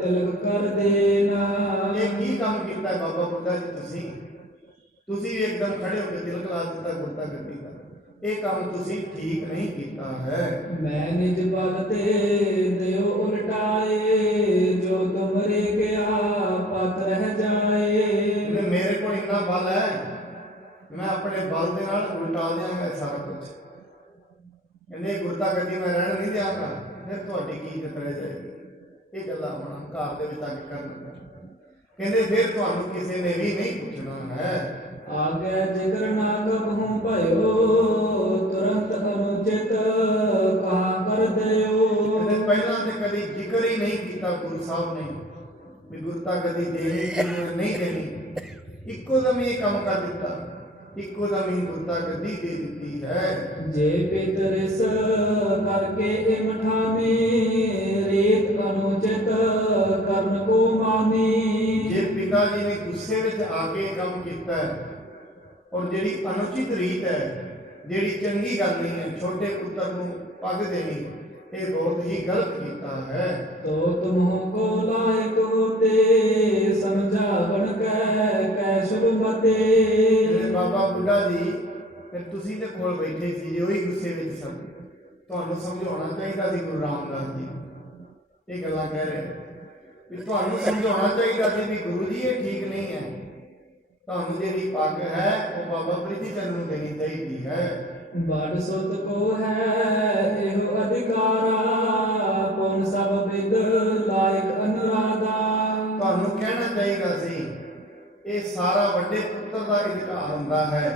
ਤਿਲਕ ਕਰ ਦੇਨਾ। ਇਹ ਕੀ ਕੰਮ ਕੀਤਾ ਬਾਬਾ ਬੁੱਢਾ ਜੀ? ਤੁਸੀਂ ਵੀ ਇੱਕਦਮ ਖੜੇ ਹੋ ਕੇ ਤਿਲਕ ਲਾ ਦਿੱਤਾ ਗੁਰਤਾ ਗੱਡੀ ਦਾ। ਇਹ ਕੰਮ ਤੁਸੀਂ ਠੀਕ ਨਹੀਂ ਕੀਤਾ ਹੈ। ਮੈਂ ਨਿਜ ਬਲ ਤੇ ਦਿਓ ਉਲਟਾਏ, ਜੋ ਤੁਮਰੇ ਕਿਆ ਪਤ ਰਹਿ ਜਾਏ। ਮੇਰੇ ਕੋਲ ਇੰਨਾ ਬਲ ਹੈ, ਮੈਂ ਆਪਣੇ ਬਲ ਦੇ ਨਾਲ ਉਲਟਾ ਦਿਆਂਗਾ ਸਾਰਾ ਕੁਝ। ਕਹਿੰਦੇ ਗੁਰਤਾ ਗੱਦੀ ਮੈਂ ਰਹਿਣ ਨਹੀਂ ਦਿਆਂਗਾ, ਫਿਰ ਤੁਹਾਡੀ ਕੀ ਇੱਜ਼ਤ ਰਹਿ ਜਾਏਗੀ। ਇਹ ਗੱਲਾਂ ਹੁਣ ਹੰਕਾਰ ਦੇ ਵਿੱਚ ਆ ਕੇ ਕਰਨ ਲੱਗਾ। ਕਹਿੰਦੇ ਫਿਰ ਤੁਹਾਨੂੰ ਕਿਸੇ ਨੇ ਵੀ ਨਹੀਂ ਪੁੱਛਣਾ ਹੈ। ਆਗੇ ਜਿਗਰ ਨਾ ਕਬਹੂ ਭਇਓ, ਤੁਰੰਤ ਅਨੁਚਿਤ ਕਹਾ ਕਰ ਦਿਓ। ਕਹਿੰਦੇ ਪਹਿਲਾਂ ਤੇ ਕਦੀ ਜ਼ਿਕਰ ਹੀ ਨਹੀਂ ਕੀਤਾ ਗੁਰੂ ਸਾਹਿਬ ਨੇ ਵੀ ਗੁਰਤਾ ਗੱਦੀ ਦੇਣੀ ਕਿ ਨਹੀਂ ਦੇਣੀ। ਇੱਕੋ ਦਮ ਇਹ ਕੰਮ ਕਰ ਦਿੱਤਾ, ਇੱਕੋ ਦਮ ਹੀ ਗੁਰਤਾ ਗੱਦੀ ਦੇ ਦਿੱਤੀ ਹੈ। ਜੇ ਪਿਤਰਿਸ ਕਰਕੇ ਇਹ ਮਠਾਨੇ, ਰੀਤ ਅਨੁਚਿਤ ਕਰਨ ਕੋ ਮਾਨੇ। ਜੇ ਪਿਤਾ ਜੀ ਨੇ ਗੁੱਸੇ ਵਿੱਚ ਆ ਕੇ ਕੰਮ ਕੀਤਾ ਹੈ, ਔਰ ਜਿਹੜੀ ਅਨੁਚਿਤ ਰੀਤ ਹੈ, ਜਿਹੜੀ ਚੰਗੀ ਗੱਲ ਨਹੀਂ ਹੈ, ਛੋਟੇ ਪੁੱਤਰ ਨੂੰ ਪੱਗ ਦੇਣੀ, ਇਹ ਬਹੁਤ ਹੀ ਗਲਤ ਕੀਤਾ ਹੈ। ਤੋ ਤੁਮਹੁ ਕੋ ਲਾਇਕ ਹੋਤੇ, ਸਮਝਾਵਣ ਕੈ ਸ਼ੁਭ ਮਤੇ। ਜਿਹੜੇ ਬਾਬਾ ਬੁੱਢਾ ਜੀ ਫਿਰ ਤੁਸੀਂ ਦੇ ਕੋਲ ਬੈਠੇ ਸੀ, ਜੇ ਉਹੀ ਗੁੱਸੇ ਵਿੱਚ ਸਨ, ਤੁਹਾਨੂੰ ਸਮਝਾਉਣਾ ਚਾਹੀਦਾ ਸੀ। ਗੁਰੂ ਰਾਮਦਾਸ ਜੀ ਇਹ ਗੱਲਾਂ ਕਹਿ ਰਹੇ ਵੀ ਤੁਹਾਨੂੰ ਸਮਝਾਉਣਾ ਚਾਹੀਦਾ ਸੀ ਵੀ ਗੁਰੂ ਜੀ ਇਹ ਠੀਕ ਨਹੀਂ ਹੈ, ਤੁਹਾਨੂੰ ਜਿਹੜੀ ਪੱਗ ਹੈ ਉਹ ਬਾਬਾ ਪ੍ਰੀਤੀ ਚੰਦ ਨੂੰ ਦੇਣੀ ਚਾਹੀਦੀ ਹੈ। ਬੜ ਸੁਤ ਕੋ ਹੈ ਇਹੋ ਅਧਿਕਾਰਾ, ਪੁਨ ਸਭ ਵਿਦ ਲਾਇਕ ਅਨੁਰਾਧਾ। ਤੁਹਾਨੂੰ ਕਹਿਣਾ ਚਾਹੀਦਾ ਸੀ ਇਹ ਸਾਰਾ ਵੱਡੇ ਪੁੱਤਰ ਦਾ ਅਧਿਕਾਰ ਹੁੰਦਾ ਹੈ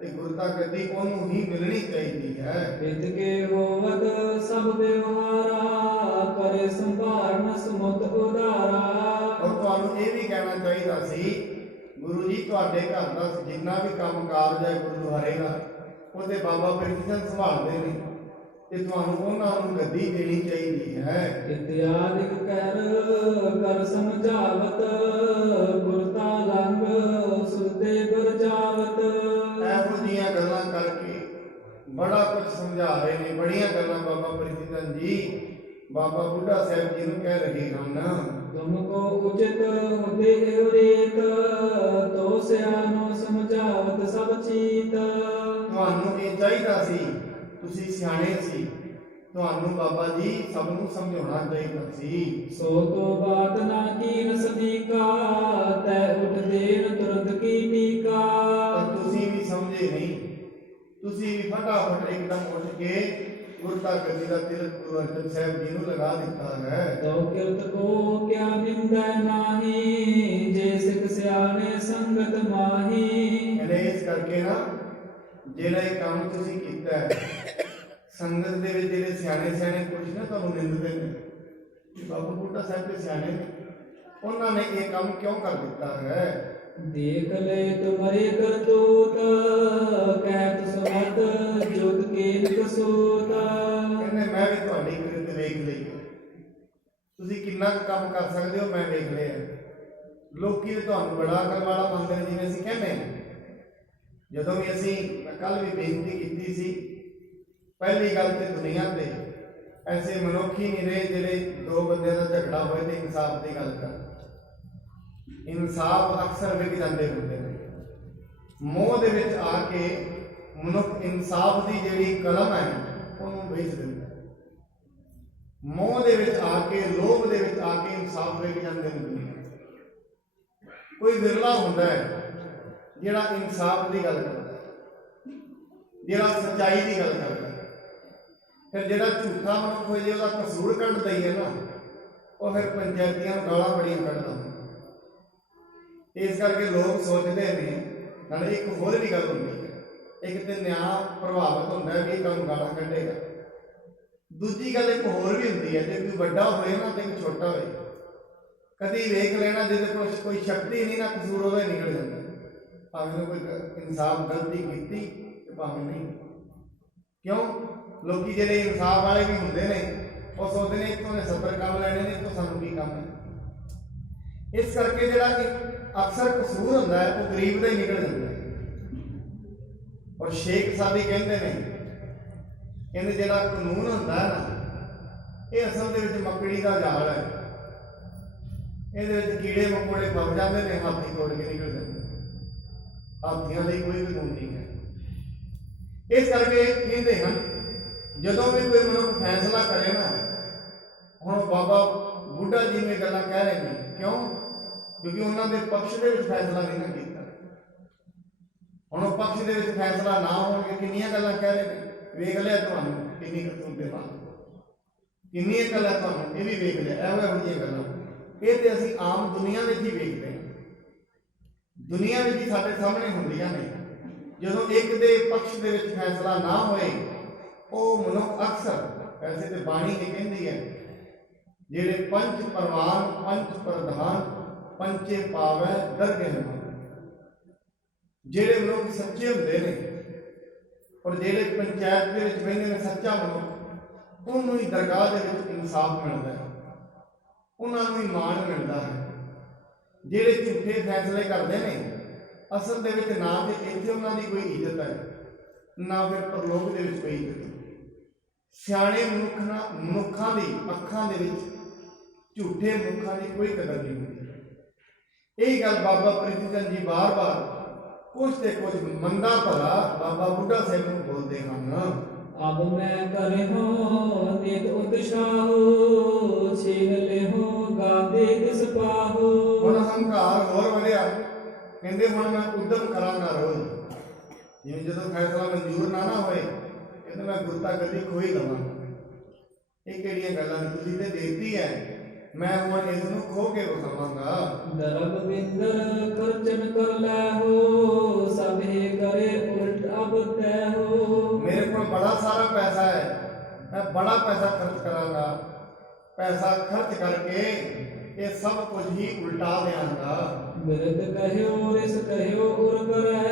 ਤੇ ਗੁਰਤਾ ਗੱਦੀ ਉਹਨੂੰ ਹੀ ਮਿਲਣੀ ਚਾਹੀਦੀ ਹੈ। ਵਿਦ ਕੇ ਹੋਵਤ ਸਭ ਵਿਵਹਾਰਾ, ਕਰੇ ਸੰਭਾਰਨ ਸਮੁਤ ਉਦਾਰਾ। ਔਰ ਤੁਹਾਨੂੰ ਇਹ ਵੀ ਕਹਿਣਾ ਚਾਹੀਦਾ ਸੀ ਗੁਰੂ ਜੀ ਤੁਹਾਡੇ ਘਰ ਦਾ ਜਿੰਨਾ ਵੀ ਕੰਮ ਕਾਰਜ ਹੈ ਗੁਰਦੁਆਰੇ ਦਾ, ਉਹਦੇ ਬਾਬਾ ਪ੍ਰੀਤੀ ਚੰਦ ਸੰਭਾਲਦੇ ਨੇ ਤੇ ਤੁਹਾਨੂੰ ਉਹਨਾਂ ਨੂੰ ਗੱਦੀ ਦੇਣੀ ਚਾਹੀਦੀ ਹੈ। ਇਤਿਆਦਿਕ ਕਰ ਸਮਝਾਵਤ, ਗੁਰਤਾ ਲੰਗ ਸੁਦੇ ਬਰਜਾਵਤ। ਇਹੋ ਜਿਹੀਆਂ ਗੱਲਾਂ ਕਰਕੇ ਬੜਾ ਕੁਝ ਸਮਝਾ ਰਹੇ ਨੇ, ਬੜੀਆਂ ਗੱਲਾਂ ਬਾਬਾ ਪ੍ਰੀਤੀ ਚੰਦ ਜੀ ਬਾਬਾ ਬੁੱਢਾ ਸਾਹਿਬ ਜੀ ਨੂੰ ਕਹਿ ਰਹੇ ਹਨ। ਤੁਮ ਕੋ ਉਚਿਤ ਹੁਦੇ ਰੀਤ, ਤੋ ਸਿਆਨੋ ਸਮਝਾਵਤ ਸਭ ਚੀਤ। ਤੁਹਾਨੂੰ ਇਹ ਚਾਹੀਦਾ ਸੀ, ਤੁਸੀਂ ਸਿਆਣੇ ਸੀ, ਤੁਹਾਨੂੰ ਬਾਬਾ ਜੀ ਸਭ ਨੂੰ ਸਮਝਾਉਣਾ ਚਾਹੀਦਾ ਸੀ। ਸੋ ਤੋ ਬਾਤ ਨਾ ਕੀਨ ਸਦੀਕਾ, ਤੈ ਉਠ ਦੇਨ ਤੁਰੰਤ ਕੀ ਟੀਕਾ। ਪਰ ਤੁਸੀਂ ਵੀ ਸਮਝੇ ਨਹੀਂ, ਤੁਸੀਂ ਵੀ ਫਟਾਫਟ ਇੱਕਦਮ ਉੱਠ ਕੇ ਗੁਰਤਾ ਗੱਦੀ ਦਾ ਤਿਲਕ ਗੁਰੂ ਅਰਜਨ ਸਾਹਿਬ ਜੀ ਨੂੰ ਲਗਾ ਦਿੱਤਾ ਹੈ। ਤੋ ਕਿਰਤ ਕੋ ਕਿਆ ਨਿੰਦੈ ਨਾਹੀ, ਜੇ ਸਿੱਖ ਸਿਆਣੇ ਸੰਗਤ ਮਾਹੀ। ਇਹਨੇ ਇਸ ਕਰਕੇ ਨਾ ਜਿਹੜਾ ਇਹ ਕੰਮ ਤੁਸੀਂ ਕੀਤਾ ਹੈ, ਸੰਗਤ ਦੇ ਵਿੱਚ ਜਿਹੜੇ ਸਿਆਣੇ ਸਿਆਣੇ ਪੁਰਸ਼ ਨੇ ਤੁਹਾਨੂੰ ਨਿੰਦਦੇ ਨੇ, ਬਾਬਾ ਬੁੱਢਾ ਸਾਹਿਬ ਦੇ ਸਿਆਣੇ ਨੇ, ਉਹਨਾਂ ਨੇ ਇਹ ਕੰਮ ਕਿਉਂ ਕਰ ਦਿੱਤਾ ਹੈ। ਦੇਖ ਲੈ ਤੁਮਰੇ ਕਰਤੂਤ, ਕਹਿਤ ਸੁਮਤ ਜੁਗ ਕੇ ਕਸੂਤ। ਕਹਿੰਦੇ ਮੈਂ ਵੀ ਤੁਹਾਡੀ ਕਿਰਤ ਵੇਖ ਲਈ, ਤੁਸੀਂ ਕਿੰਨਾ ਕੁ ਕੰਮ ਕਰ ਸਕਦੇ ਹੋ ਮੈਂ ਵੇਖ ਲਿਆ। ਲੋਕੀ ਵੀ ਤੁਹਾਨੂੰ ਬੜਾ ਅਕਲ ਵਾਲਾ ਮੰਨਦੇ ਨੇ, ਜਿਵੇਂ ਅਸੀਂ ਕਹਿੰਦੇ ਹਾਂ। ਜਦੋਂ ਵੀ ਅਸੀਂ ਕੱਲ ਵੀ ਬੇਨਤੀ ਕੀਤੀ ਸੀ, ਪਹਿਲੀ ਗੱਲ ਤੇ ਦੁਨੀਆ ਤੇ ਐਸੇ ਮਨੁੱਖ ਹੀ ਨਹੀਂ ਰਹੇ ਜਿਹੜੇ ਦੋ ਬੰਦਿਆਂ ਦਾ ਝਗੜਾ ਹੋਏ ਤੇ ਇਨਸਾਫ ਦੀ ਗੱਲ ਕਰਨ। ਇਨਸਾਫ ਅਕਸਰ ਵਿਕ ਜਾਂਦੇ ਹੁੰਦੇ ਨੇ। ਮੋਹ ਦੇ ਵਿੱਚ ਆ ਕੇ ਮਨੁੱਖ ਇਨਸਾਫ ਦੀ ਜਿਹੜੀ ਕਲਮ ਹੈ ਉਹਨੂੰ ਵੇਚ ਦਿੰਦਾ। ਮੋਹ ਦੇ ਵਿੱਚ ਆ ਕੇ, ਲੋਭ ਦੇ ਵਿੱਚ ਆ ਕੇ ਇਨਸਾਫ ਵਿਕ ਜਾਂਦੇ ਨੇ। ਕੋਈ ਵਿਰਲਾ ਹੁੰਦਾ ਹੈ ਜਿਹੜਾ ਇਨਸਾਫ ਦੀ ਗੱਲ ਕਰਦਾ, ਜਿਹੜਾ ਸੱਚਾਈ ਦੀ ਗੱਲ ਕਰਦਾ। ਫਿਰ ਜਿਹੜਾ ਝੂਠਾ ਮਨੁੱਖ ਹੋਏ, ਜੇ ਉਹਦਾ ਕਸੂਰ ਕੱਢ ਦਈਏ ਨਾ, ਉਹ ਫਿਰ ਪੰਚਾਇਤੀਆਂ ਨੂੰ ਗਾਲਾਂ ਬੜੀਆਂ ਕੱਢਦਾ। ਇਸ ਕਰਕੇ ਲੋਕ ਸੋਚਦੇ ਨੇ, ਨਾਲੇ ਇੱਕ ਹੋਰ ਵੀ ਗੱਲ ਹੁੰਦੀ ਹੈ, ਇੱਕ ਤੇ ਨਿਆਂ ਪ੍ਰਭਾਵਿਤ ਹੁੰਦਾ ਹੈ ਵੀ ਇਹ ਕੰਮ ਗਾਲਾਂ ਕੱਢੇਗਾ। ਦੂਜੀ ਗੱਲ ਇੱਕ ਹੋਰ ਵੀ ਹੁੰਦੀ ਹੈ, ਜੇ ਕੋਈ ਵੱਡਾ ਹੋਏ ਨਾ ਤੇ ਕੋਈ ਛੋਟਾ ਹੋਏ, ਕਦੀ ਵੇਖ ਲੈਣਾ ਜਿਹਦੇ ਕੋਲ ਕੋਈ ਸ਼ਕਤੀ ਨਹੀਂ ਨਾ, ਕਸੂਰ ਉਹਦਾ ਹੀ ਨਿਕਲ ਜਾਂਦਾ। ਭਾਵੇਂ ਕੋਈ ਇਨਸਾਫ ਗਲਤੀ ਕੀਤੀ ਤੇ ਭਾਵੇਂ ਨਹੀਂ। ਕਿਉਂ? ਲੋਕੀ ਜਿਹੜੇ ਇਨਸਾਫ ਵਾਲੇ ਵੀ ਹੁੰਦੇ ਨੇ, ਉਹ ਸੋਚਦੇ ਨੇ ਇੱਥੋਂ ਨੇ 70 ਕੰਮ ਲੈਣੇ ਨੇ, ਇੱਥੋਂ ਸਾਨੂੰ ਕੀ ਕੰਮ ਹੈ। ਇਸ ਕਰਕੇ ਜਿਹੜਾ ਕਿ ਅਕਸਰ ਕਸੂਰ ਹੁੰਦਾ ਹੈ ਉਹ ਗਰੀਬ ਦਾ ਹੀ ਨਿਕਲ ਜਾਂਦਾ ਹੈ। ਔਰ ਸ਼ੇਖ ਸਾਦੀ ਕਹਿੰਦੇ ਨੇ, ਕਹਿੰਦੇ ਜਿਹੜਾ ਕਾਨੂੰਨ ਹੁੰਦਾ ਹੈ ਨਾ, ਇਹ ਅਸਲ ਦੇ ਵਿੱਚ ਮੱਕੜੀ ਦਾ ਜਾਲ ਹੈ। ਇਹਦੇ ਵਿੱਚ ਕੀੜੇ ਮਕੌੜੇ ਫਸ ਜਾਂਦੇ ਨੇ, ਹਾਥੀ ਤੋੜ ਕੇ ਨਿਕਲ ਜਾਂਦੇ। ਹਾਥੀਆਂ ਲਈ ਕੋਈ ਕਾਨੂੰਨ ਨਹੀਂ ਹੈ। ਇਸ ਕਰਕੇ ਕਹਿੰਦੇ ਹਨ ਜਦੋਂ ਵੀ ਕੋਈ ਮਨੁੱਖ ਫੈਸਲਾ ਕਰੇ ਨਾ, ਹੁਣ ਬਾਬਾ ਬੁੱਢਾ ਜੀ ਨੇ ਗੱਲਾਂ ਕਹਿ ਰਹੇ ਨੇ, ਕਿਉਂ? ਕਿਉਂਕਿ ਉਹਨਾਂ ਦੇ ਪਕਸ਼ ਦੇ ਵਿੱਚ ਫੈਸਲਾ ਨਹੀਂ ਨਾ ਕੀਤਾ। ਹੁਣ ਉਹ ਪੱਖ ਦੇ ਵਿੱਚ ਫੈਸਲਾ ਨਾ ਹੋਣਗੇ, ਕਿੰਨੀਆਂ ਗੱਲਾਂ ਕਹਿ ਰਹੇ ਨੇ, ਵੇਖ ਲਿਆ ਤੁਹਾਨੂੰ ਕਿੰਨੀ ਕਰਤੂਤ ਦੇ ਨਾਲ ਕਿੰਨੀਆਂ ਗੱਲਾਂ ਤੁਹਾਨੂੰ ਇਹ ਵੀ ਵੇਖ ਲਿਆ। ਇਹੋ ਜਿਹੀਆਂ ਗੱਲਾਂ ਇਹ ਤੇ ਅਸੀਂ ਆਮ ਦੁਨੀਆ ਵਿੱਚ ਹੀ ਵੇਖਦੇ ਹਾਂ, ਦੁਨੀਆ ਵਿੱਚ ਹੀ ਸਾਡੇ ਸਾਹਮਣੇ ਹੁੰਦੀਆਂ ਨੇ। ਜਦੋਂ ਇੱਕ ਦੇ ਪੱਖ ਦੇ ਵਿੱਚ ਫੈਸਲਾ ਨਾ ਹੋਏ, ਉਹ ਮਨੁੱਖ ਅਕਸਰ, ਵੈਸੇ ਤੇ ਬਾਣੀ ਇਹ ਕਹਿੰਦੀ ਹੈ, ਜਿਹੜੇ ਪੰਜ ਪ੍ਰਵਾਨ ਪੰਜ ਪ੍ਰਧਾਨ ਪੰਚੇ ਪਾਵੈ ਦਰਗਹਿ ਨੂੰ, ਜਿਹੜੇ ਮਨੁੱਖ ਸੱਚੇ ਹੁੰਦੇ ਨੇ ਔਰ ਜਿਹੜੇ ਪੰਚਾਇਤ ਦੇ ਵਿੱਚ ਬਹਿੰਦੇ ਨੇ, ਸੱਚਾ ਮਨੁੱਖ, ਉਹਨੂੰ ਹੀ ਦਰਗਾਹ ਦੇ ਵਿੱਚ ਇਨਸਾਫ ਮਿਲਦਾ ਹੈ, ਉਹਨਾਂ ਨੂੰ ਹੀ ਮਾਣ ਮਿਲਦਾ ਹੈ। ਜਿਹੜੇ ਝੂਠੇ ਫੈਸਲੇ ਕਰਦੇ ਨੇ, ਅਸਲ ਦੇ ਵਿੱਚ ਨਾ ਤੇ ਇੱਥੇ ਉਹਨਾਂ ਦੀ ਕੋਈ ਇੱਜ਼ਤ ਹੈ, ਨਾ ਫਿਰ ਪਰਲੋਕ ਦੇ ਵਿੱਚ ਕੋਈ ਇੱਜ਼ਤ। ਸਿਆਣੇ ਮਨੁੱਖਾਂ ਦੀ ਅੱਖਾਂ ਦੇ ਵਿੱਚ ਝੂਠੇ ਮਨੁੱਖਾਂ ਦੀ ਕੋਈ ਕਦਰ ਨਹੀਂ ਹੁੰਦੀ। ਇਹ ਗੱਲ ਬਾਬਾ ਪ੍ਰੀਤੀ ਚੰਦ ਜੀ ਬਾਰ-ਬਾਰ ਕੁਝ ਤੇ ਕੁਝ ਮੰਦਾ ਭਲਾ ਬਾਬਾ ਬੁੱਢਾ ਸਾਹਿਬ ਨੂੰ ਬੋਲਦੇ ਹਨ। अब मैं करे हो नित उत्साहो, छीन ले हो गादे किस पाहो। ਹੁਣ ਹੰਕਾਰ ਹੋਰ ਵਧਿਆ, ਕਹਿੰਦੇ ਹੁਣ ਮੈਂ ਉਦਮ ਕਰਾਂਗਾ ਰੋਜ਼, ਜਿਵੇਂ ਜਦੋਂ ਫੈਸਲਾ ਮਨਜ਼ੂਰ ਨਾ ਹੋਏ, ਕਹਿੰਦੇ ਮੈਂ ਗੁਰਤਾ ਗੱਦੀ ਖੋਈ ਲਵਾਂ। ਇਹ ਕਿਹੜੀਆਂ ਗੱਲਾਂ ਨੇ, ਤੁਸੀਂ ਤੇ ਦੇਤੀ ਹੈ, मैं ਹੁਣ ਇਸ ਨੂੰ ਖੋ ਕੇ ਵਿਖਾਵਾਂਗਾ। दरब बिंदर खर्चन कर लै हो, सभे करे उल्ट अब तय हो। मेरे को बड़ा सारा पैसा है, मैं बड़ा पैसा खर्च करांगा, पैसा खर्च करके ये सब कुछ ही उल्टा देंगा। बिरद कहो रिस कहो उर करे,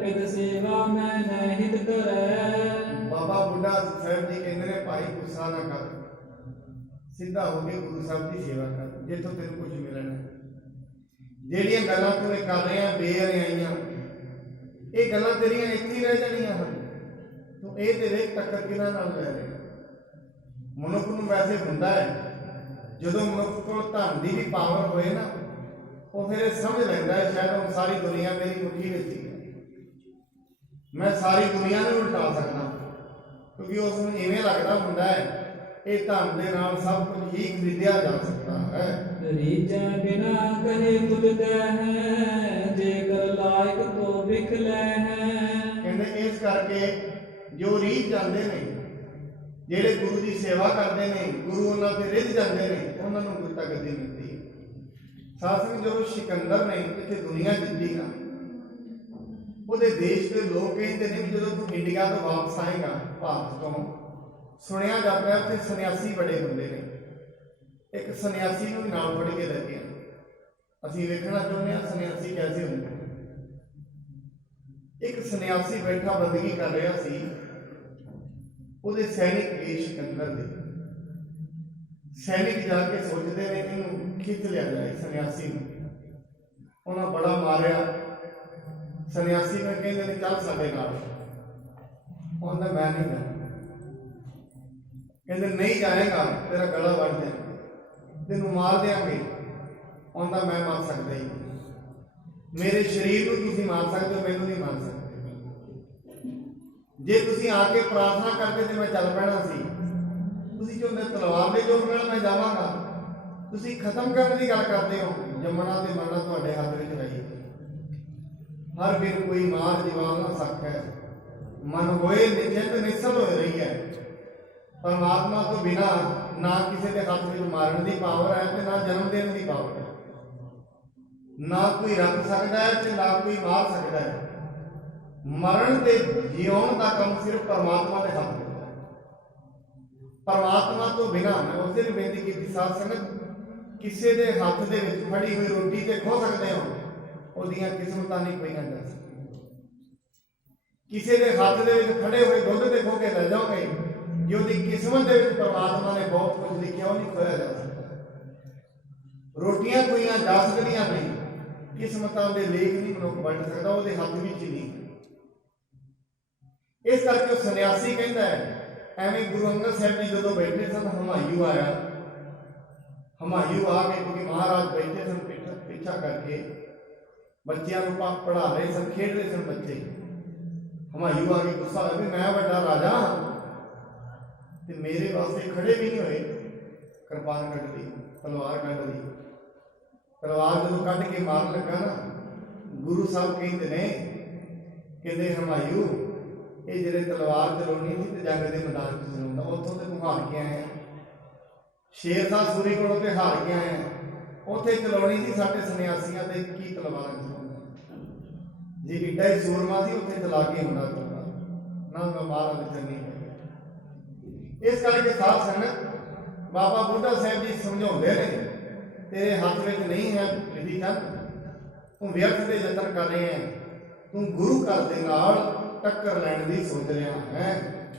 पित सेवा मैं नहीं करे। बाबा बुढ़ा साहब जी कहते ने भाई गुस्सा ना कर, सीधा हो के गुरु साहब की सेवा कर, जिथों तेन कुछ मिलना। ਜਿਹੜੀਆਂ ਗੱਲਾਂ ਤੂੰ ਕਰ ਰਿਹਾ ਬੇਅਰਿਆਈਆਂ, ਇਹ ਗੱਲਾਂ ਤੇਰੀਆਂ ਇੱਥੇ ਹੀ ਰਹਿ ਜਾਣੀਆਂ ਹਨ। ਤੂੰ ਇਹ ਤੇ ਵੇਖ ਟੱਕਰ ਕਿਹਨਾਂ ਨਾਲ ਲੈ ਰਿਹਾ। ਮਨੁੱਖ ਨੂੰ ਵੈਸੇ ਹੁੰਦਾ ਹੈ, ਜਦੋਂ ਮਨੁੱਖ ਕੋਲ ਧਨ ਦੀ ਵੀ ਪਾਵਰ ਹੋਏ ਨਾ, ਉਹ ਫਿਰ ਇਹ ਸਮਝ ਲੈਂਦਾ ਹੈ ਸ਼ਾਇਦ ਹੁਣ ਸਾਰੀ ਦੁਨੀਆ ਮੇਰੀ ਮੁੱਠੀ ਵਿੱਚ ਹੀ ਹੈ, ਮੈਂ ਸਾਰੀ ਦੁਨੀਆ ਨੂੰ ਉਲਟਾ ਸਕਦਾ, ਕਿਉਂਕਿ ਉਸ ਨੂੰ ਇਵੇਂ ਲੱਗਦਾ ਹੁੰਦਾ ਹੈ ਇਹ ਧਨ ਦੇ ਨਾਲ ਸਭ ਕੁਝ ਹੀ ਖਰੀਦਿਆ ਜਾ ਸਕਦਾ ਹੈ। ਰੀਜੈ ਬਿਨਾ ਕਹੇ ਤੁਲਦਾ ਹੈ, ਜੇਕਰ ਲਾਇਕ ਤੋ ਵਿਖ ਲੈ ਹੈ। ਕਹਿੰਦੇ ਇਸ ਕਰਕੇ ਜੋ ਰੀਝ ਜਾਂਦੇ ਨੇ, ਜਿਹੜੇ ਗੁਰੂ ਦੀ ਸੇਵਾ ਕਰਦੇ ਨੇ, ਗੁਰੂ ਉਹਨਾਂ ਤੇ ਰਿੱਝ ਜਾਂਦੇ ਨੇ, ਉਹਨਾਂ ਨੂੰ ਗੁਰਤਾ ਗੱਦੀ ਮਿਲਦੀ ਹੈ। ਸਾਧ ਸੰਗਤ, ਜਦੋਂ ਸਿਕੰਦਰ ਨੇ ਇੱਥੇ ਦੁਨੀਆ ਜਿੱਤੀ ਨਾ, ਉਹਦੇ ਦੇਸ਼ ਦੇ ਲੋਕ ਕਹਿੰਦੇ ਨੇ ਵੀ ਜਦੋਂ ਤੂੰ ਇੰਡੀਆ ਤੋਂ ਵਾਪਸ ਆਏਗਾ, ਭਾਰਤ ਤੋਂ, ਸੁਣਿਆ ਜਾਂਦਾ ਉੱਥੇ ਸੰਨਿਆਸੀ ਬੜੇ ਹੁੰਦੇ ਨੇ, ਇੱਕ ਸੰਨਿਆਸੀ ਨੂੰ ਵੀ ਨਾਲ ਫੜ ਕੇ ਲੈ ਕੇ ਅਸੀਂ ਵੇਖਣਾ ਚਾਹੁੰਦੇ ਹਾਂ ਸੰਨਿਆਸੀ ਕੈਸੇ ਹੁੰਦੇ। ਇੱਕ ਸੰਨਿਆਸੀ ਬੈਠਾ ਬੰਦਗੀ ਕਰ ਰਿਹਾ ਸੀ, ਉਹਦੇ ਸੈਨਿਕ ਗਏ ਸਿਕੰਦਰ ਦੇ। ਸੈਨਿਕ ਜਾ ਕੇ ਸੋਚਦੇ ਨੇ ਇਹਨੂੰ ਖਿੱਚ ਲਿਆ ਜਾਏ ਸੰਨਿਆਸੀ ਨੂੰ, ਉਹਨਾਂ ਬੜਾ ਮਾਰਿਆ। ਸੰਨਿਆਸੀ ਨੂੰ ਕਹਿੰਦੇ ਨੇ ਚੱਲ ਸਾਡੇ ਨਾਲ, ਉਹਦਾ ਮੈਂ ਨਹੀਂ ਜਾਣਾ। ਕਹਿੰਦੇ ਨਹੀਂ ਜਾਏਗਾ ਤੇਰਾ ਗਲਾ ਵੱਢ ਦਿਆਂਗੇ, ਤੈਨੂੰ ਮਾਰ ਦਿਆਂਗੇ। ਉਹਦਾ ਮੈਂ ਮਾਰ ਸਕਦਾ ਹੀ, ਮੇਰੇ ਸਰੀਰ ਨੂੰ ਤੁਸੀਂ ਮਾਰ ਸਕਦੇ ਹੋ, ਮੈਨੂੰ ਨਹੀਂ ਮਾਰ ਸਕਦੇ। ਜੇ ਤੁਸੀਂ ਆ ਕੇ ਪ੍ਰਾਰਥਨਾ ਕਰਦੇ ਤੇ ਮੈਂ ਚੱਲ ਪੈਣਾ ਸੀ, ਤੁਸੀਂ ਚਾਹੁੰਦੇ ਤਲਵਾਰ ਦੇ ਜੋਰ ਨਾਲ ਮੈਂ ਜਾਵਾਂਗਾ। ਤੁਸੀਂ ਖਤਮ ਕਰਨ ਦੀ ਗੱਲ ਕਰਦੇ ਹੋ, ਜੰਮਣਾ ਤੇ ਮਰਨਾ ਤੁਹਾਡੇ ਹੱਥ ਵਿੱਚ ਰਹੀ। ਹਰ ਬਿਨ ਕੋਈ ਮਾਰ ਜਵਾਨ ਨਾ ਸਕੈ, ਮਨ ਹੋਏ ਨਿਚਿੰਤ ਨਿਸਲ ਹੋ ਰਹੀ ਹੈ। परमात्मा तो बिना ना किसी के हाथ में मारने की पावर है तो ना जन्म देने की पावर है, ना कोई रख सकता है तो ना कोई मार सकता है। मरण के जीवन का काम सिर्फ परमात्मा के हाथ में है। परमात्मा तो बिना, मैं उस दिन बेनती की साध संगत, किसी के हाथ के फड़ी हुई रोटी से खो सकते हो, उसदियां किस्मतां नहीं कोई कर सकती। किसी के हाथ के फड़े हुए दुध से खो के ले जाओगे, जो दी किस्मत दे विच परमात्मा ने बहुत कुछ लिखिया, वो नहीं खोया जा सकता। रोटियां खोईयां जा सकदियां नहीं, किस्मतां दे लेख नहीं मनुख बन सकता, वो हाथ विच ही नहीं। इस करके सन्यासी कहता है, एवं गुरु अंगद साहब जी जो बैठे सन, हुमायूं आया, हुमायूं आ गए क्योंकि महाराज बैठे सन पीछा करके, बच्चों को पढ़ा रहे सन, खेड रहे सन बच्चे। हुमायूं आ के गुस्सा होया भी मैं बड़ा राजा ते मेरे वास्ते खड़े भी नहीं होए। कृपान कट दी, तलवार कट दी। तलवार जो कट के मार लगा ना, गुरु साहब कहते ने ਕਹਿੰਦੇ ਹਮਾਯੂ ਇਹ ਜਿਹੜੇ ਤਲਵਾਰ ਚਲਾਉਣੀ ਸੀ ਤੇ ਜੰਗ ਦੇ ਮੈਦਾਨ 'ਚ ਚਲਾਉਂਦਾ, ਉੱਥੋਂ ਤੇ ਤੂੰ ਹਾਰ ਕੇ ਆਇਆ। ਸ਼ੇਰ ਸਾਹਿਬ ਸੂਰੀ ਕੋਲੋਂ ਤੇ ਹਾਰ ਕੇ ਆਇਆ, ਉੱਥੇ ਚਲਾਉਣੀ ਸੀ ਸਾਡੇ ਸੰਨਿਆਸੀਆਂ ਤੇ ਕੀ ਤਲਵਾਰਾਂ ਚਲਾਉਂਦਾ। ਜੇ ਏਡਾ ਹੀ ਸੂਰਮਾ ਸੀ ਉੱਥੇ ਚਲਾ ਕੇ ਹੁੰਦਾ ਤਲਵਾਰ, ਨਾ ਮੈਂ ਮਾਰਾ ਵਿੱਚ ਨਹੀਂ ਹੋਇਆ। ਇਸ ਕਰਕੇ ਸਾਧ ਸੰਗਤ ਬਾਬਾ ਬੁੱਢਾ ਸਾਹਿਬ ਜੀ ਸਮਝਾਉਂਦੇ ਨੇ, ਤੇਰੇ ਹੱਥ ਵਿੱਚ ਨਹੀਂ ਹੈ ਵਿਧੀ ਚੰਦ, ਤੂੰ ਵਿਅਰਥ ਦੇ ਯਤਨ ਕਰ ਰਹੇ ਹੈ, ਤੂੰ ਗੁਰੂ ਘਰ ਦੇ ਨਾਲ ਟੱਕਰ ਲੈਣ ਦੀ ਸੋਚ ਰਿਹਾ ਹੈ।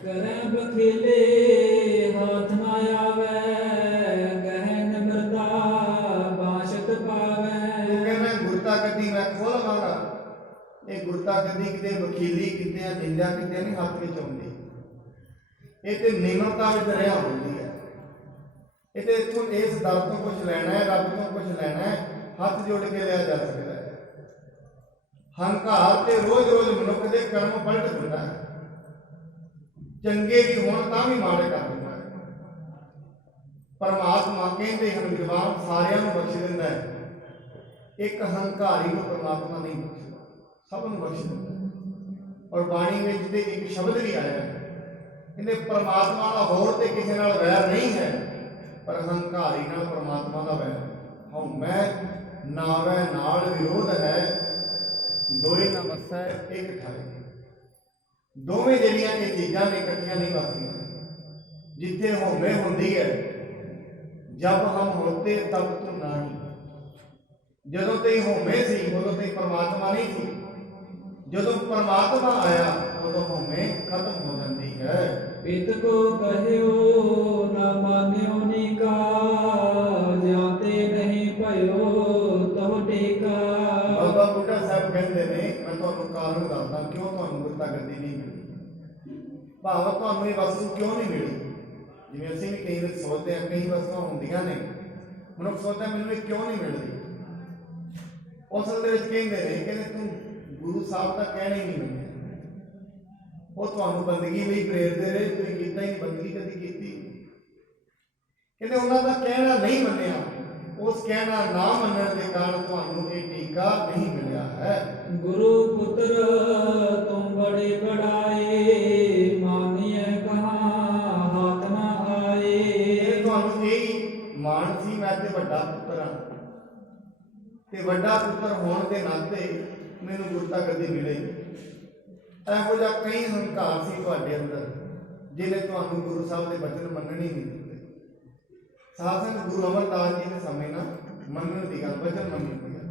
ਕਰੈ ਬਖੇਲੇ ਹਾਥ ਨਾ ਆਵੈ, ਗਹਿ ਨਿਮਰਤਾ ਬਾਸ਼ਤ ਪਾਵੈ। ਤੂੰ ਕਹਿੰਦਾ ਗੁਰਤਾ ਗੱਦੀ ਮੈਂ ਖੋਲ ਲਵਾਂਗਾ, ਇਹ ਗੁਰਤਾ ਗੱਦੀ ਕਿਤੇ ਵਕੀਲੀ ਕਿਤੇ ਆ ਨਿੰਦਿਆ ਕਿਤੇ ਨਹੀਂ ਹੱਥ ਵਿੱਚ ਆਉਂਦੀ, ਇਹ ਤੇ ਨਿਮਰਤਾ ਵਿੱਚ ਰਿਹਾ ਹੁੰਦੀ ਹੈ। ਇਹ ਤੇ ਇੱਥੋਂ ਇਸ ਦਰ ਤੋਂ ਕੁਝ ਲੈਣਾ ਹੈ, ਰੱਬ ਤੋਂ ਕੁਝ ਲੈਣਾ ਹੈ, ਹੱਥ ਜੋੜ ਕੇ ਲਿਆ ਜਾ ਸਕਦਾ ਹੈ। ਹੰਕਾਰ ਤੇ ਰੋਜ਼-ਰੋਜ਼ ਮਨੁੱਖ ਦੇ ਕਰਮ ਪਲਟ ਦਿੰਦਾ ਹੈ, ਚੰਗੇ ਵੀ ਹੋਣ ਤਾਂ ਵੀ ਮਾੜੇ ਕਰ ਦਿੰਦਾ ਹੈ। ਪਰਮਾਤਮਾ ਕਹਿੰਦੇ ਹਨ ਵਿਦਵਾਨ ਸਾਰਿਆਂ ਨੂੰ ਬਖਸ਼ ਦਿੰਦਾ ਹੈ, ਇੱਕ ਹੰਕਾਰੀ ਨੂੰ ਪਰਮਾਤਮਾ ਨਹੀਂ ਬਖਸ਼ਦਾ, ਸਭ ਨੂੰ ਬਖਸ਼ ਦਿੰਦਾ ਹੈ। ਔਰ ਬਾਣੀ ਵਿੱਚ ਤੇ ਇੱਕ ਸ਼ਬਦ ਵੀ ਆਇਆ ਹੈ, ਕਹਿੰਦੇ ਪਰਮਾਤਮਾ ਦਾ ਹੋਰ ਤੇ ਕਿਸੇ ਨਾਲ ਵੈਰ ਨਹੀਂ ਹੈ, ਪਰ ਹੰਕਾਰੀ ਨਾਲ ਪਰਮਾਤਮਾ ਦਾ ਵੈਰ ਹੈ। ਹਉ ਮੈਂ ਨਾਵੈ ਨਾਲ ਵਿਰੋਧ ਹੈ, ਦੋਏ ਨਾ ਵਸੈ ਇੱਕ ਠਾਏ। ਦੋਵੇਂ ਜਿਹੜੀਆਂ ਇਹ ਚੀਜ਼ਾਂ ਨੇ ਇਕੱਠੀਆਂ ਨਹੀਂ ਵਸਦੀਆਂ। ਜਿੱਥੇ ਹਉਮੈ ਹੁੰਦੀ ਹੈ, ਜਬ ਹਮ ਹੋਤੇ ਤਬ ਤੂੰ ਨਹੀਂ, ਜਦੋਂ ਤੇ ਹਉਮੈ ਸੀ ਉਦੋਂ ਤੇ ਪਰਮਾਤਮਾ ਨਹੀਂ ਸੀ, ਜਦੋਂ ਪਰਮਾਤਮਾ ਆਇਆ ਉਦੋਂ ਹਉਮੈ ਖਤਮ ਹੋ ਜਾਂਦੀ ਹੈ। ਪਿਤ ਕੋ ਕਹਿਓ ਨਾ ਮਾਨਿਓ ਨਿਕਾ, ਜਾਂਤੇ ਨਹੀਂ ਭਇਓ ਤਉ ਟੇਕਾ। ਬਾਬਾ ਬੁੱਢਾ ਸਾਹਿਬ ਕਹਿੰਦੇ ਨੇ, ਮੈਂ ਤੁਹਾਨੂੰ ਕਾਰਨ ਦੱਸਦਾ ਕਿਉਂ ਤੁਹਾਨੂੰ ਗੁਰਤਾ ਗੱਦੀ ਨਹੀਂ ਮਿਲੀ। ਭਾਵ ਤੁਹਾਨੂੰ ਇਹ ਵਸਤੂ ਕਿਉਂ ਨਹੀਂ ਮਿਲੀ। ਜਿਵੇਂ ਅਸੀਂ ਵੀ ਕਈ ਵਾਰ ਸੋਚਦੇ ਹਾਂ, ਕਈ ਵਸਤੂਆਂ ਹੁੰਦੀਆਂ ਨੇ, ਮਨੁੱਖ ਸੋਚਦਾ ਮੈਨੂੰ ਇਹ ਕਿਉਂ ਨਹੀਂ ਮਿਲਦੀ। ਉਸ ਦੇ ਵਿੱਚ ਕਹਿੰਦੇ ਨੇ, ਕਹਿੰਦੇ ਤੂੰ ਗੁਰੂ ਸਾਹਿਬ ਦਾ ਕਹਿਣਾ ਹੀ ਨਹੀਂ ਮੰਨਿਆ, ਉਹ ਤੁਹਾਨੂੰ ਬੰਦਗੀ ਲਈ ਪ੍ਰੇਰਦੇ ਰਹੇ, ਤੁਸੀਂ ਕੀਤਾ ਹੀ ਨਹੀਂ, ਬੰਦਗੀ ਕਦੀ ਕੀਤੀ। ਕਹਿੰਦੇ ਉਹਨਾਂ ਦਾ ਕਹਿਣਾ ਨਹੀਂ ਮੰਨਿਆ, ਉਸ ਕਹਿਣਾ ਨਾ ਮੰਨਣ ਦੇ ਕਾਰਨ ਤੁਹਾਨੂੰ ਇਹ ਟੀਕਾ ਨਹੀਂ ਮਿਲਿਆ ਹੈ। ਗੁਰੂ ਪੁੱਤਰ ਤੁਮ ਬੜੇ ਬੜਾਏ, ਮਾਨੀਐ ਕਹਾ ਹਾਥ ਨਾ ਆਏ। ਇਹ ਤੁਹਾਨੂੰ ਇਹ ਮਾਣ ਸੀ ਮੈਂ ਤੇ ਵੱਡਾ ਪੁੱਤਰ ਹਾਂ, ਤੇ ਵੱਡਾ ਪੁੱਤਰ ਹੋਣ ਦੇ ਨਾਤੇ ਮੈਨੂੰ ਗੁਰਤਾ ਗੱਦੀ ਮਿਲੇਗੀ। ਇਹੋ ਜਿਹਾ ਕਈ ਹੰਕਾਰ ਸੀ ਤੁਹਾਡੇ ਅੰਦਰ, ਜਿਹਨੇ ਤੁਹਾਨੂੰ ਗੁਰੂ ਸਾਹਿਬ ਦੇ ਬਚਨ ਮੰਨਣ ਹੀ ਨਹੀਂ ਦਿੱਤੇ। ਸਾਧਨ ਗੁਰੂ ਅਮਰਦਾਸ ਜੀ ਦੇ ਸਮੇਂ ਨਾ ਮੰਨਣ ਦੀ ਗੱਲ, ਬਚਨ ਮੰਨਣ ਦੀ ਗੱਲ।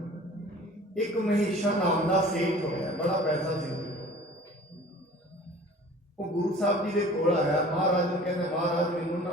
ਇੱਕ ਮਹੇਸ਼ਾ ਨਾਮ ਦਾ ਸੇਠ ਹੋਇਆ, ਬੜਾ ਪੈਸਾ ਸੀ ਉਹਦੇ ਕੋਲ। ਉਹ ਗੁਰੂ ਸਾਹਿਬ ਜੀ ਦੇ ਕੋਲ ਆਇਆ, ਮਹਾਰਾਜ ਨੂੰ ਕਹਿੰਦਾ ਮਹਾਰਾਜ ਮੈਨੂੰ ਨਾ